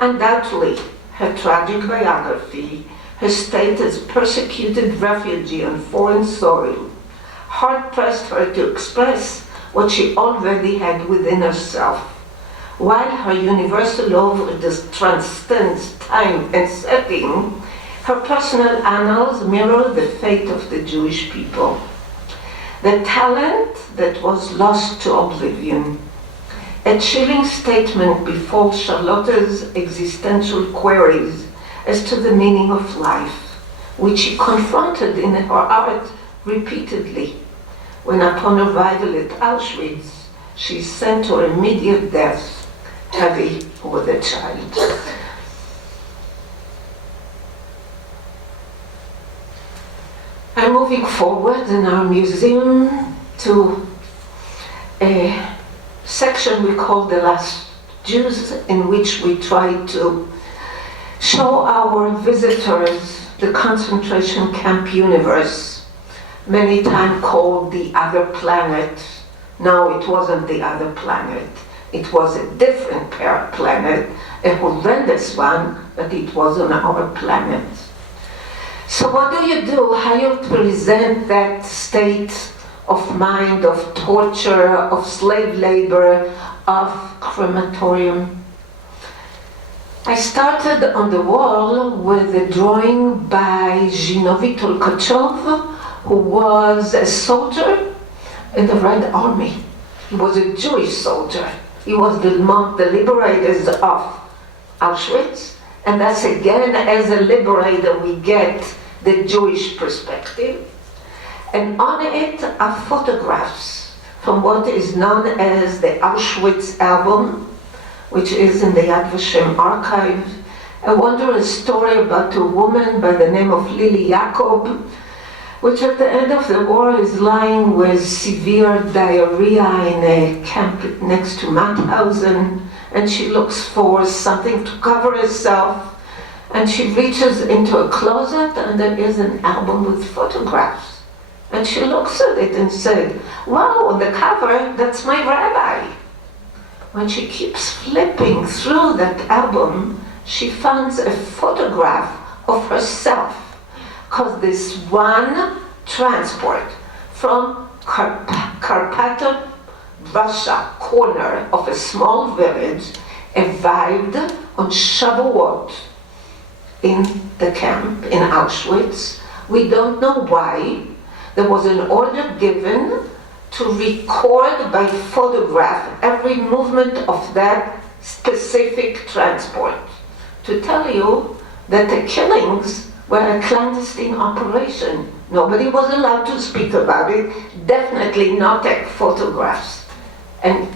Undoubtedly, her tragic biography, her state as persecuted refugee on foreign soil, hard-pressed her to express what she already had within herself, while her universal love transcends time and setting. Her personal annals mirror the fate of the Jewish people. The talent that was lost to oblivion. A chilling statement before Charlotte's existential queries as to the meaning of life, which she confronted in her art repeatedly, when upon arrival at Auschwitz, she is sent to immediate death, heavy with a child. I'm moving forward in our museum to a section we call The Last Jews, in which we try to show our visitors the concentration camp universe, many times called the other planet. No, it wasn't the other planet. It was a different planet, a horrendous one, but it was on our planet. So what do? How you present that state of mind, of torture, of slave labor, of crematorium? I started on the wall with a drawing by Zhinovy Tolkachov, who was a soldier in the Red Army. He was a Jewish soldier. He was among the liberators of Auschwitz, and that's again, as a liberator, we get the Jewish perspective. And on it are photographs from what is known as the Auschwitz album, which is in the Yad Vashem archive, a wondrous story about a woman by the name of Lily Jacob, which at the end of the war is lying with severe diarrhea in a camp next to Mauthausen, and she looks for something to cover herself, and she reaches into a closet and there is an album with photographs. And she looks at it and said, wow, on the cover, that's my rabbi. When she keeps flipping through that album, she finds a photograph of herself, because this one transport from Karpato Vasha corner of a small village arrived on Shavuot in the camp in Auschwitz. We don't know why. There was an order given to record by photograph every movement of that specific transport, to tell you that the killings were a clandestine operation. Nobody was allowed to speak about it, definitely not take photographs. And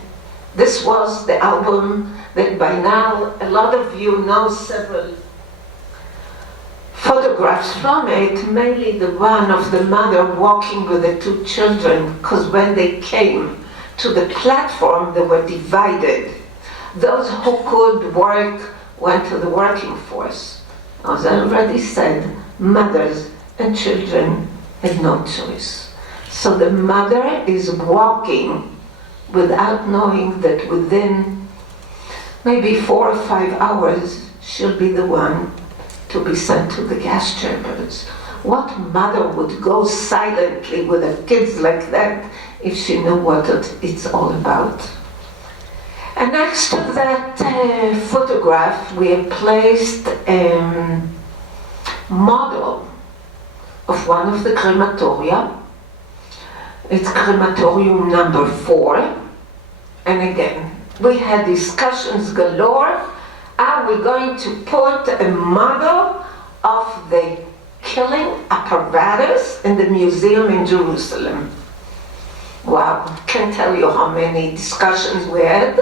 this was the album that by now a lot of you know several photographs from it, mainly the one of the mother walking with the two children, because when they came to the platform, they were divided. Those who could work went to the working force. As I already said, mothers and children had no choice. So the mother is walking without knowing that within maybe 4 or 5 hours, she'll be the one to be sent to the gas chambers. What mother would go silently with her kids like that if she knew what it's all about? And next to that photograph, we have placed a model of one of the crematoria. It's crematorium number 4. And again, we had discussions galore. Are we going to put a model of the killing apparatus in the museum in Jerusalem? Wow, can't tell you how many discussions we had.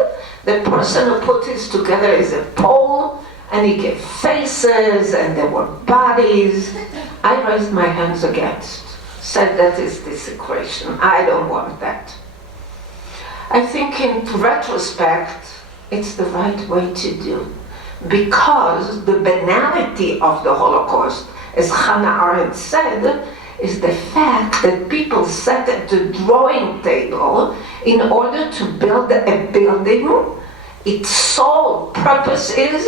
The person who put this together is a Pole, and he gave faces, and there were bodies. I raised my hands against, said that is desecration. I don't want that. I think in retrospect, it's the right way to do, because the banality of the Holocaust, as Hannah Arendt said, is the fact that people sat at the drawing table in order to build a building. Its sole purpose is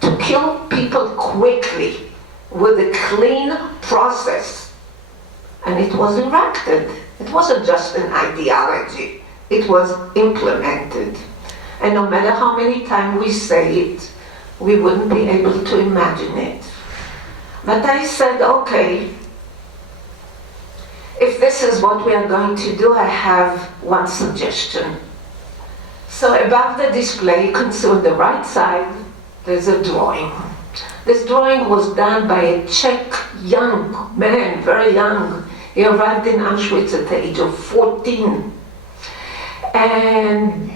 to kill people quickly with a clean process. And it was erected. It wasn't just an ideology. It was implemented. And no matter how many times we say it, we wouldn't be able to imagine it. But I said, okay, if this is what we are going to do, I have one suggestion. So above the display, you can see on the right side, there's a drawing. This drawing was done by a Czech young man, very young. He arrived in Auschwitz at the age of 14. And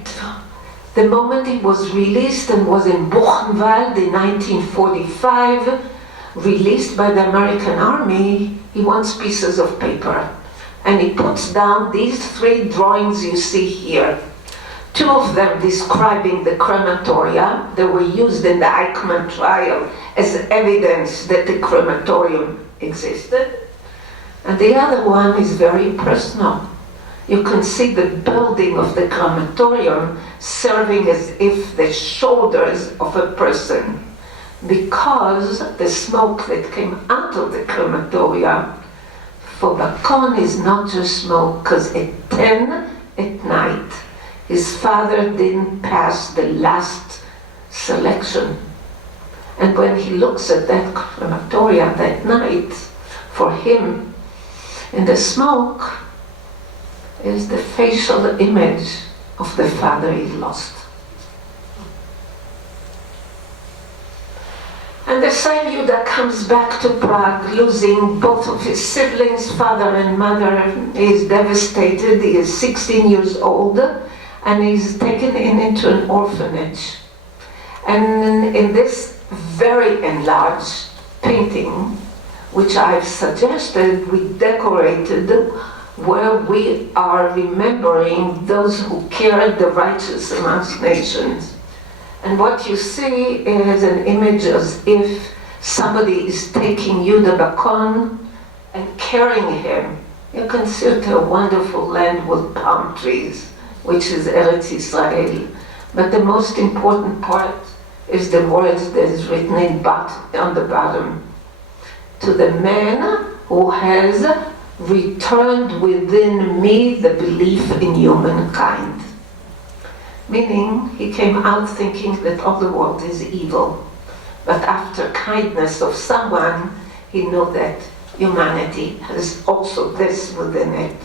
the moment he was released and was in Buchenwald in 1945, released by the American Army, he wants pieces of paper. And he puts down these 3 drawings you see here. 2 of them describing the crematoria that were used in the Eichmann trial as evidence that the crematorium existed. And the other one is very personal. You can see the building of the crematorium serving as if the shoulders of a person, because the smoke that came out of the crematoria for Bacon is not just smoke, because at 10 at night, his father didn't pass the last selection. And when he looks at that crematoria that night, for him, in the smoke, is the facial image of the father he lost. And the same Yehuda comes back to Prague, losing both of his siblings, father and mother. He is devastated. He is 16 years old, and he's taken into an orphanage. And in this very enlarged painting, which I've suggested, we decorated where we are remembering those who carried the righteous amongst nations. And what you see is an image as if somebody is taking Yehuda Bacon and carrying him. You can see it a wonderful land with palm trees, which is Eretz Israel. But the most important part is the words that is written in on the bottom. To the man who has returned within me the belief in humankind. Meaning, he came out thinking that all the world is evil. But after kindness of someone, he knew that humanity has also this within it.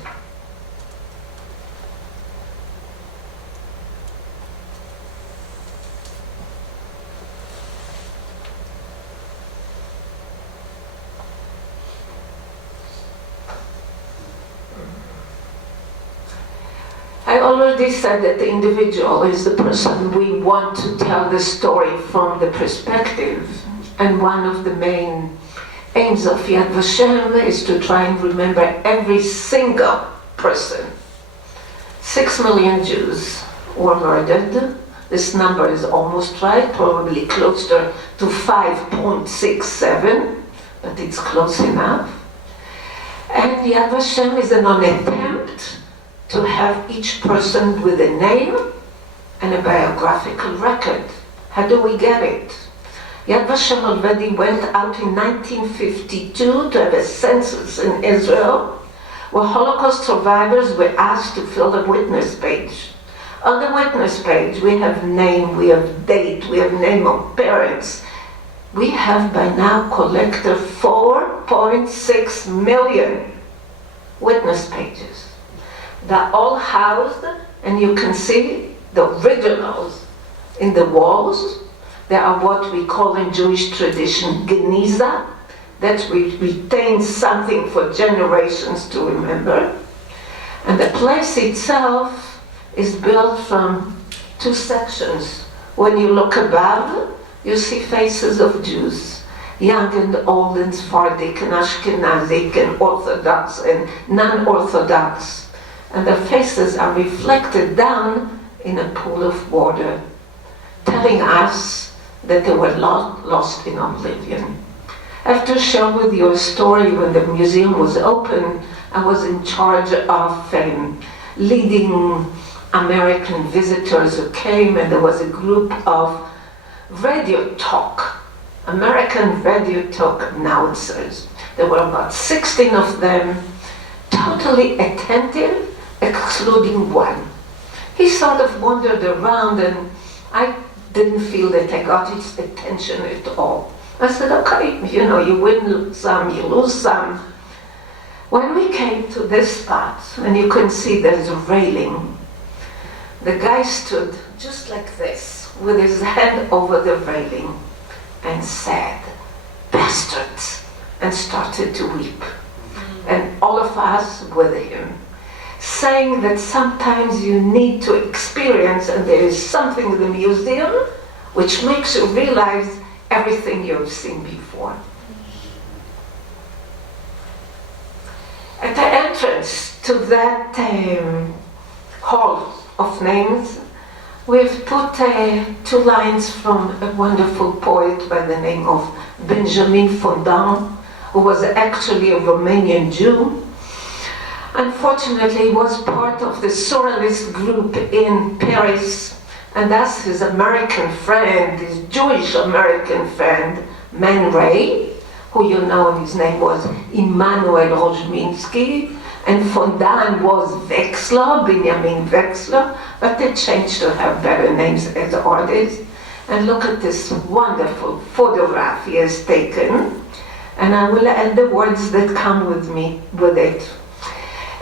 I already said that the individual is the person we want to tell the story from the perspective. And one of the main aims of Yad Vashem is to try and remember every single person. 6 million Jews were murdered. This number is almost right, probably closer to 5.67, but it's close enough. And Yad Vashem is an attempt to have each person with a name and a biographical record. How do we get it? Yad Vashem already went out in 1952 to have a census in Israel where Holocaust survivors were asked to fill a witness page. On the witness page we have name, we have date, we have name of parents. We have by now collected 4.6 million witness pages. They're all housed, and you can see the originals in the walls. They are what we call in Jewish tradition geniza, that we retain something for generations to remember. And the place itself is built from 2 sections. When you look above, you see faces of Jews, young and old and Sephardic and Ashkenazic and Orthodox and non-Orthodox. And their faces are reflected down in a pool of water, telling us that they were lost in oblivion. I have to share with you a story. When the museum was open, I was in charge of leading American visitors who came, and there was a group of radio talk, American radio talk announcers. There were about 16 of them, totally attentive, excluding one. He sort of wandered around, and I didn't feel that I got his attention at all. I said, okay, you win some, you lose some. When we came to this spot, and you can see there's a railing, the guy stood just like this, with his hand over the railing, and said, bastards, and started to weep. And all of us with him, saying that sometimes you need to experience, and there is something in the museum which makes you realize everything you've seen before. At the entrance to that hall of names, we've put 2 lines from a wonderful poet by the name of Benjamin Fondant, who was actually a Romanian Jew. Unfortunately, he was part of the Surrealist group in Paris, and thus his American friend, his Jewish American friend, Man Ray, who you know his name was Immanuel Rozhminsky, and Fondant was Wexler, Benjamin Wexler, but they changed to have better names as artists. And look at this wonderful photograph he has taken, and I will add the words that come with it.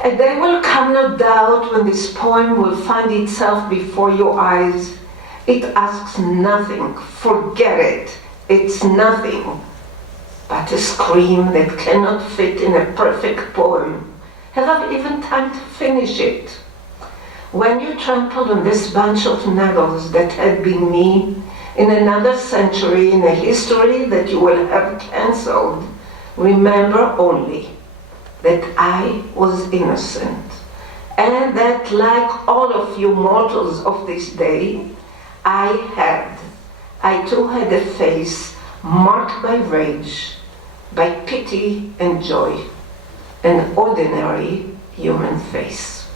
And they will come, no doubt, when this poem will find itself before your eyes. It asks nothing, forget it, it's nothing but a scream that cannot fit in a perfect poem. Have I even time to finish it? When you trample on this bunch of nettles that had been me, in another century, in a history that you will have cancelled, remember only that I was innocent, and that like all of you mortals of this day, I too had a face marked by rage, by pity and joy, an ordinary human face.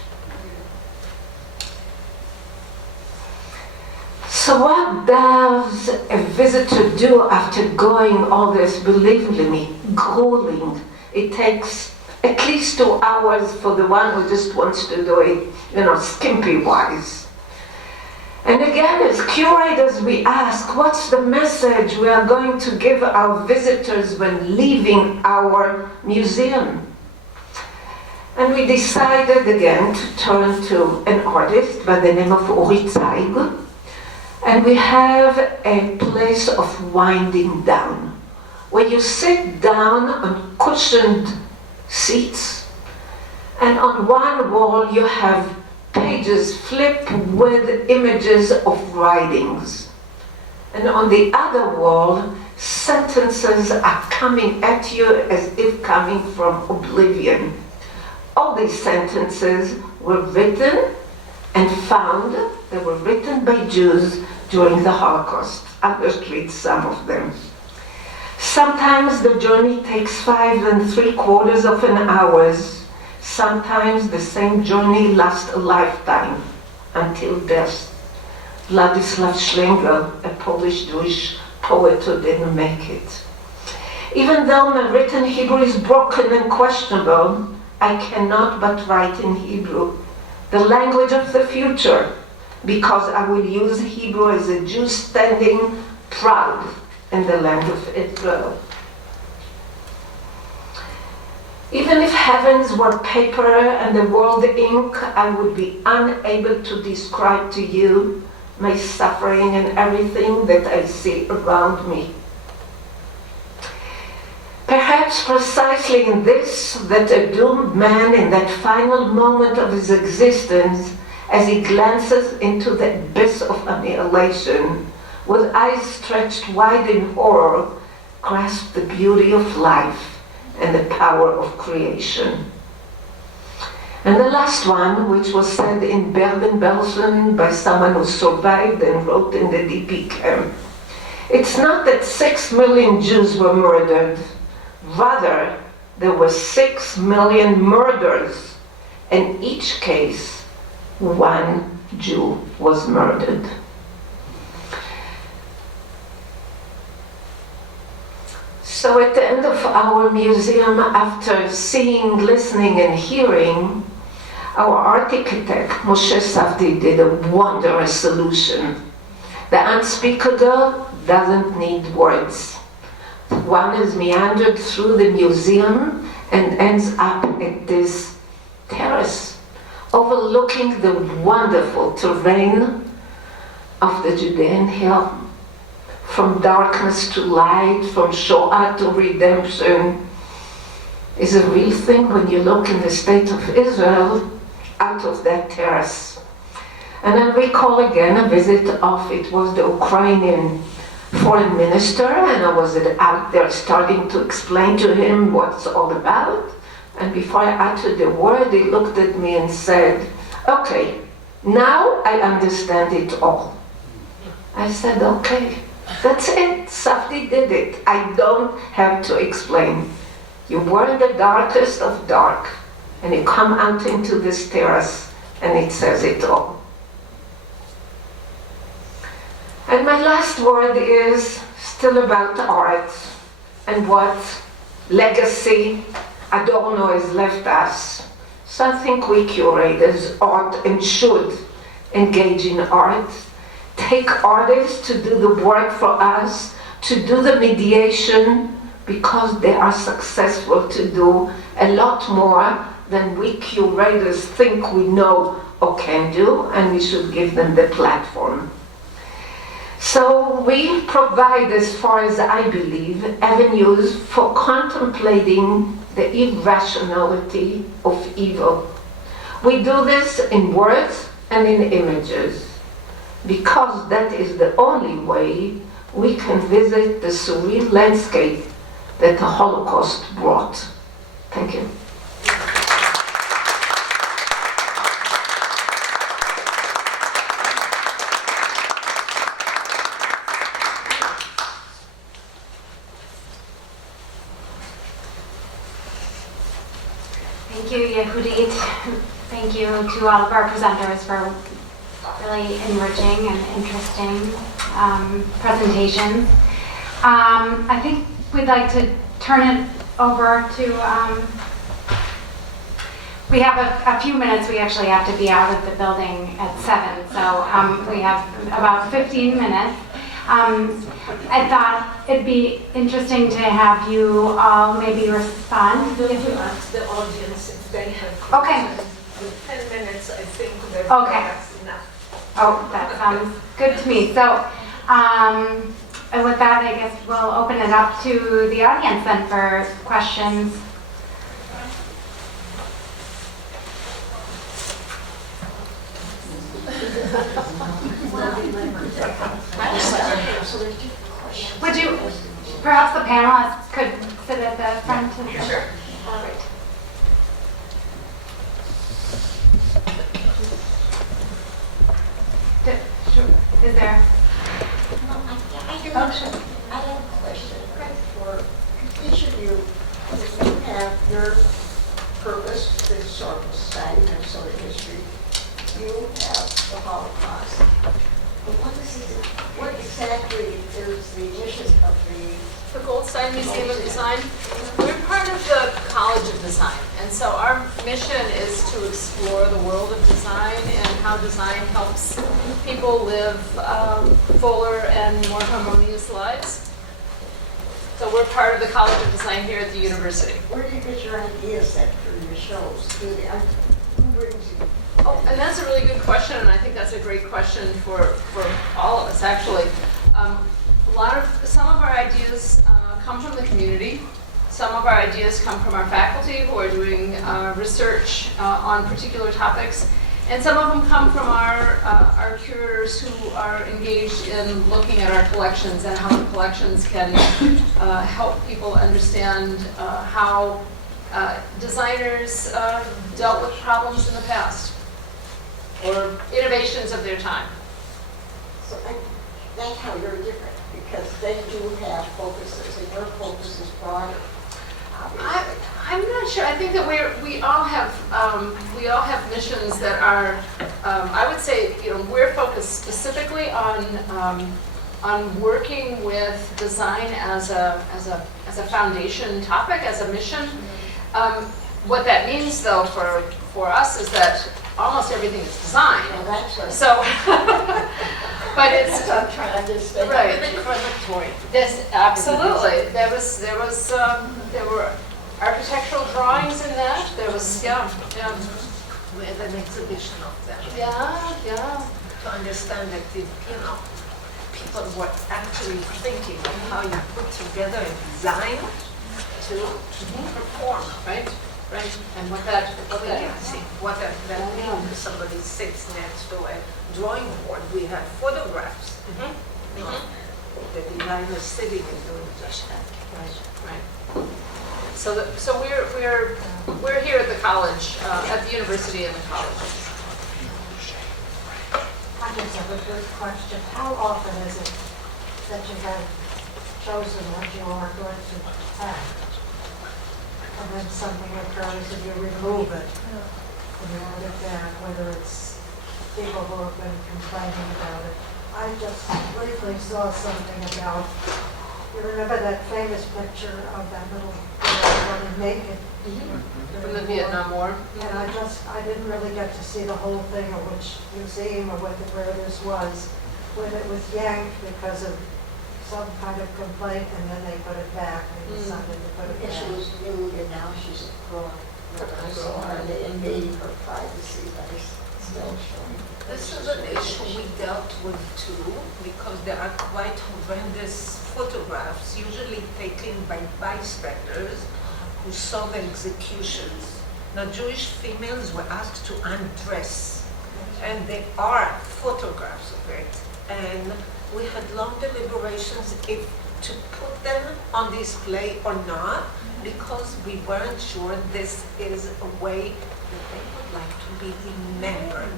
So what does a visitor do after going all this, believe me, grueling? It takes at least 2 hours for the one who just wants to do it, skimpy-wise. And again, as curators, we ask, what's the message we are going to give our visitors when leaving our museum? And we decided again to turn to an artist by the name of Uri Zeig. And we have a place of winding down, where you sit down on cushioned seats, and on one wall you have pages flipped with images of writings. And on the other wall, sentences are coming at you as if coming from oblivion. All these sentences were written and found, they were written by Jews during the Holocaust. I'll just read some of them. Sometimes the journey takes 5 3/4 hours. Sometimes the same journey lasts a lifetime, until death. Władysław Szlengel, a Polish Jewish poet who didn't make it. Even though my written Hebrew is broken and questionable, I cannot but write in Hebrew, the language of the future, because I will use Hebrew as a Jew standing proud in the land of Israel. Even if heavens were paper and the world ink, I would be unable to describe to you my suffering and everything that I see around me. Perhaps precisely in this, that a doomed man in that final moment of his existence, as he glances into the abyss of annihilation, with eyes stretched wide in horror, grasps the beauty of life and the power of creation. And the last one, which was said in Bergen-Belsen by someone who survived and wrote in the DP camp. It's not that 6 million Jews were murdered. Rather, there were 6 million murders. In each case, 1 Jew was murdered. So at the end of our museum, after seeing, listening, and hearing, our architect, Moshe Safdie, did a wondrous solution. The unspeakable doesn't need words. One is meandered through the museum and ends up at this terrace, overlooking the wonderful terrain of the Judean hill. From darkness to light, from Shoah to redemption, is a real thing when you look in the state of Israel out of that terrace. And I recall again a visit of, it was the Ukrainian foreign minister, and I was out there starting to explain to him what it's all about. And before I uttered the word, he looked at me and said, "Okay, now I understand it all." I said, "Okay, that's it. Safdie did it. I don't have to explain. You were in the darkest of dark, and you come out into this terrace, and it says it all." And my last word is still about art and what legacy Adorno has left us. So I think we curators ought and should engage in art, take artists to do the work for us, to do the mediation, because they are successful to do a lot more than we curators think we know or can do, and we should give them the platform. So we provide, as far as I believe, avenues for contemplating the irrationality of evil. We do this in words and in images, because that is the only way we can visit the surreal landscape that the Holocaust brought. Thank you. Thank you, YEHUDIT. Thank you to all of our presenters for really enriching and interesting presentations. I think we'd like to turn it over to, we have a few minutes. We actually have to be out of the building at 7, so we have about 15 minutes. I thought it'd be interesting to have you all maybe respond. I'm going to ask the audience if they have Okay. questions. With 10 minutes, I think that Okay. that's enough. Oh, that sounds good to me. So, and with that, I guess we'll open it up to the audience then for questions. Would you, perhaps the panelists could sit at the front? Sure. Is there? I have a question for each of you. You have your purpose, the Historical Society, Minnesota history. You have the Holocaust. But what exactly is the mission of The Goldstein Museum of Design. We're part of the College of Design, and so our mission is to explore the world of design and how design helps people live fuller and more harmonious lives. So we're part of the College of Design here at the university. Where do you get your ideas then for your shows? Who brings you? Oh, and that's a really good question, and I think that's a great question for all of us, actually. Some of our ideas come from the community. Some of our ideas come from our faculty who are doing research on particular topics. And some of them come from our curators who are engaged in looking at our collections and how the collections can help people understand how designers dealt with problems in the past or innovations of their time. So that's how you're different, because they do have focuses, and your focus is broader, obviously. I'm not sure. I think that we all have missions that are. I would say, we're focused specifically on working with design as a foundation topic, as a mission. What that means, though, for us is that almost everything is design. Well, that's what So, but it's I'm trying to understand. right. Incrementory. Yes, absolutely. There were architectural drawings in that. There was, We had an exhibition of them. yeah. To understand that, people were actually thinking of how you put together a design to perform. Right. And what that That means somebody sits next to a drawing board. We have photographs. The designer sitting and doing just that. Right. So we're here at the college, at the university and the college. I just have a good question. How often is it that you have chosen what you are going to act? And then something occurs and you remove it and you put it back, whether it's people who have been complaining about it. I just briefly saw something about, you remember that famous picture of that little girl running naked? From the Vietnam War. And I didn't really get to see the whole thing or which museum or where this was, when it was yanked because of some kind of complaint, and then they put it back, they decided to put it And she back. was nude, and now she's grown. I saw her, and they invading her privacy, but it's still showing. This is an issue we dealt with too, because there are quite horrendous photographs, usually taken by bystanders who saw the executions. Now, Jewish females were asked to undress, and there are photographs of it. And we had long deliberations if to put them on display or not, because we weren't sure this is a way that they would like to be remembered.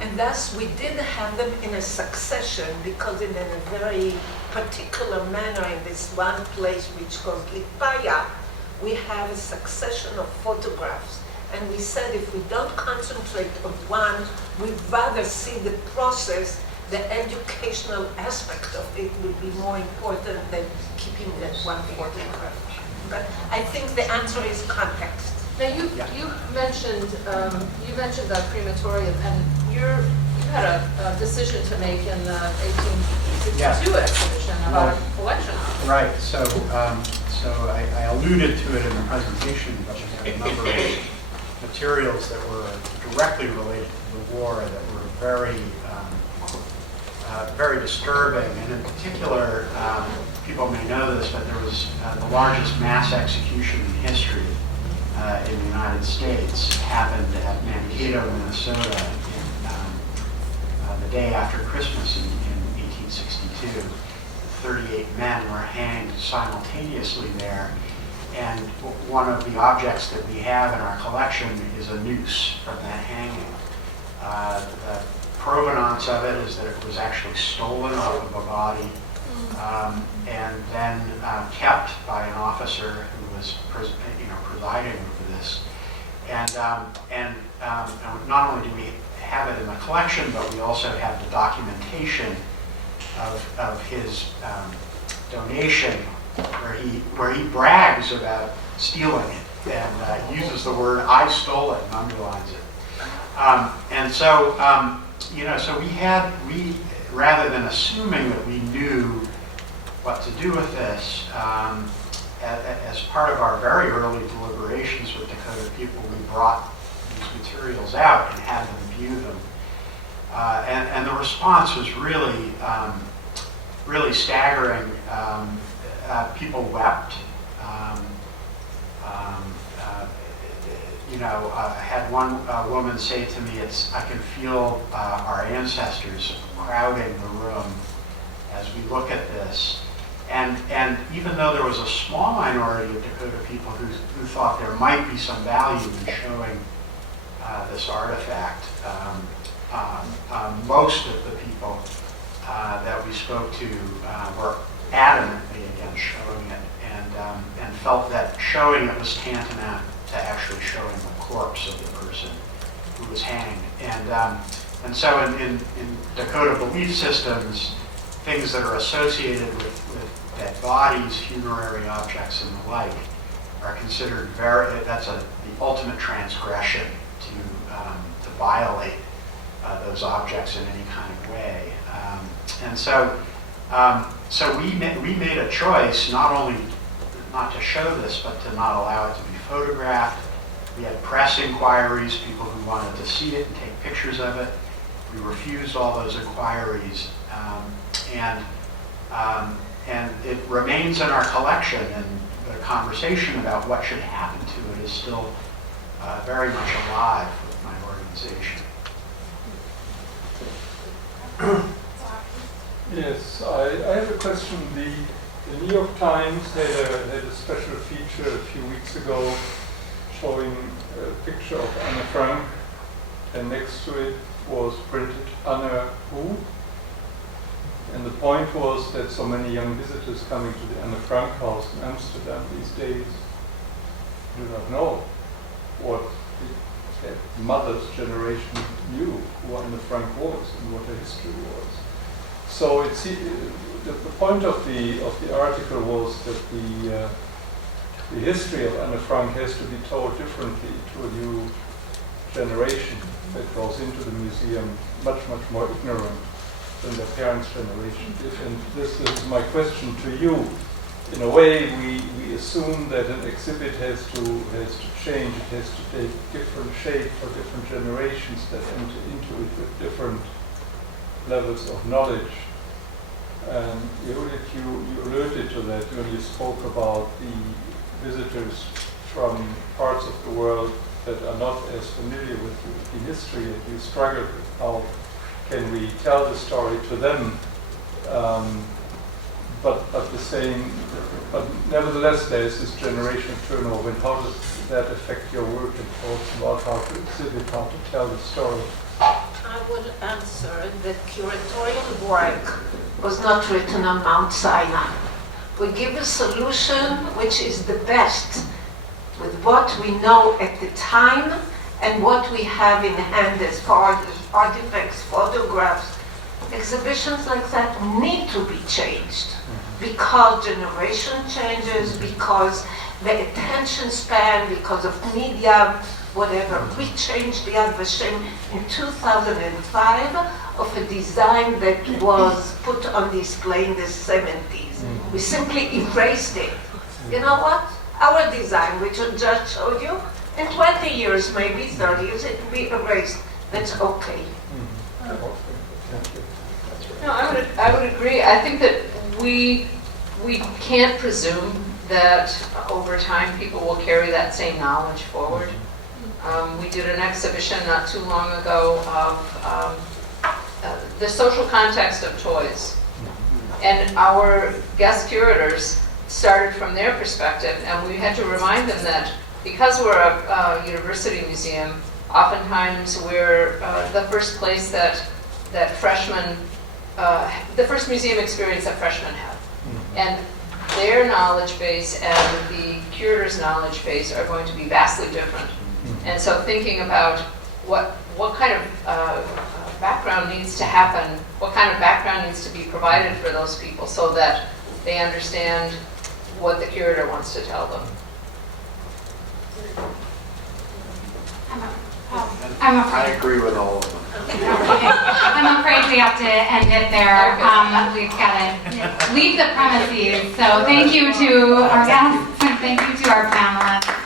And thus we did have them in a succession, because in a very particular manner in this one place which called Lipaya, we have a succession of photographs And we said if we don't concentrate on one, we'd rather see the process, the educational aspect of it will be more important than keeping that one photograph. But I think the answer is context. Now you mentioned the crematorium, and you had a decision to make in the 1862 exhibition about a collection. Right. So I alluded to it in the presentation, but we had a number of materials that were directly related to the war that were very disturbing, and in particular, people may know this, but there was the largest mass execution in history in the United States happened at Mankato, Minnesota, the day after Christmas in 1862. 38 men were hanged simultaneously there, and one of the objects that we have in our collection is a noose from that hanging. The provenance of it is that it was actually stolen off of a body and then kept by an officer who was presiding over this. And not only do we have it in the collection, but we also have the documentation of his donation, where he brags about stealing it and uses the word "I stole it" and underlines it. And so so we rather than assuming that we knew what to do with this, as part of our very early deliberations with Dakota people, we brought these materials out and had them view them. And the response was really staggering. People wept. I had one woman say to me, I can feel our ancestors crowding the room as we look at this. And even though there was a small minority of Dakota people who thought there might be some value in showing this artifact, most of the people that we spoke to were adamantly against showing it, and felt that showing it was tantamount to actually showing the corpse of the person who was hanged. And so in Dakota belief systems, things that are associated with dead bodies, funerary objects, and the like are considered that's the ultimate transgression to violate those objects in any kind of way. So we made a choice not only not to show this, but to not allow it to be photographed. We had press inquiries, people who wanted to see it and take pictures of it. We refused all those inquiries, and it remains in our collection, and the conversation about what should happen to it is still very much alive with my organization. Yes, I have a question. The New York Times had a special feature a few weeks ago showing a picture of Anne Frank, and next to it was printed Anne who? And the point was that so many young visitors coming to the Anne Frank house in Amsterdam these days do not know what their mother's generation knew who Anne Frank was and what her history was. So the point of the article was that the history of Anne Frank has to be told differently to a new generation that goes into the museum much more ignorant than their parents' generation did. And this is my question to you. In a way, we assume that an exhibit has to change. It has to take different shape for different generations that enter into it with different levels of knowledge. And YEHUDIT, you alluded to that when you spoke about the visitors from parts of the world that are not as familiar with the history, and you struggled with how can we tell the story to them, but nevertheless there is this generation turnover. And how does that affect your work and thoughts about how to exhibit, how to tell the story? I would answer that curatorial work was not written on Mount Sinai. We give a solution which is the best with what we know at the time and what we have in hand as far as artifacts, photographs. Exhibitions like that need to be changed because generation changes, because the attention span, because of media, whatever. We changed the Yad Vashem in 2005 of a design that was put on display in the 70s. We simply erased it. You know what? Our design, which I just showed you, in 20 years, maybe 30 years, it will be erased. That's okay. No, I would agree. I think that we can't presume that over time people will carry that same knowledge forward. We did an exhibition not too long ago of the social context of toys. And our guest curators started from their perspective, and we had to remind them that because we're a university museum, oftentimes we're the first place that freshmen, the first museum experience that freshmen have. And their knowledge base and the curator's knowledge base are going to be vastly different. And so thinking about what kind of background needs to happen, what kind of background needs to be provided for those people so that they understand what the curator wants to tell them. I'm I afraid. agree with all of them. I'm afraid we have to end it there. We've got to leave the premises. So thank you to our guests and thank you to our panelists.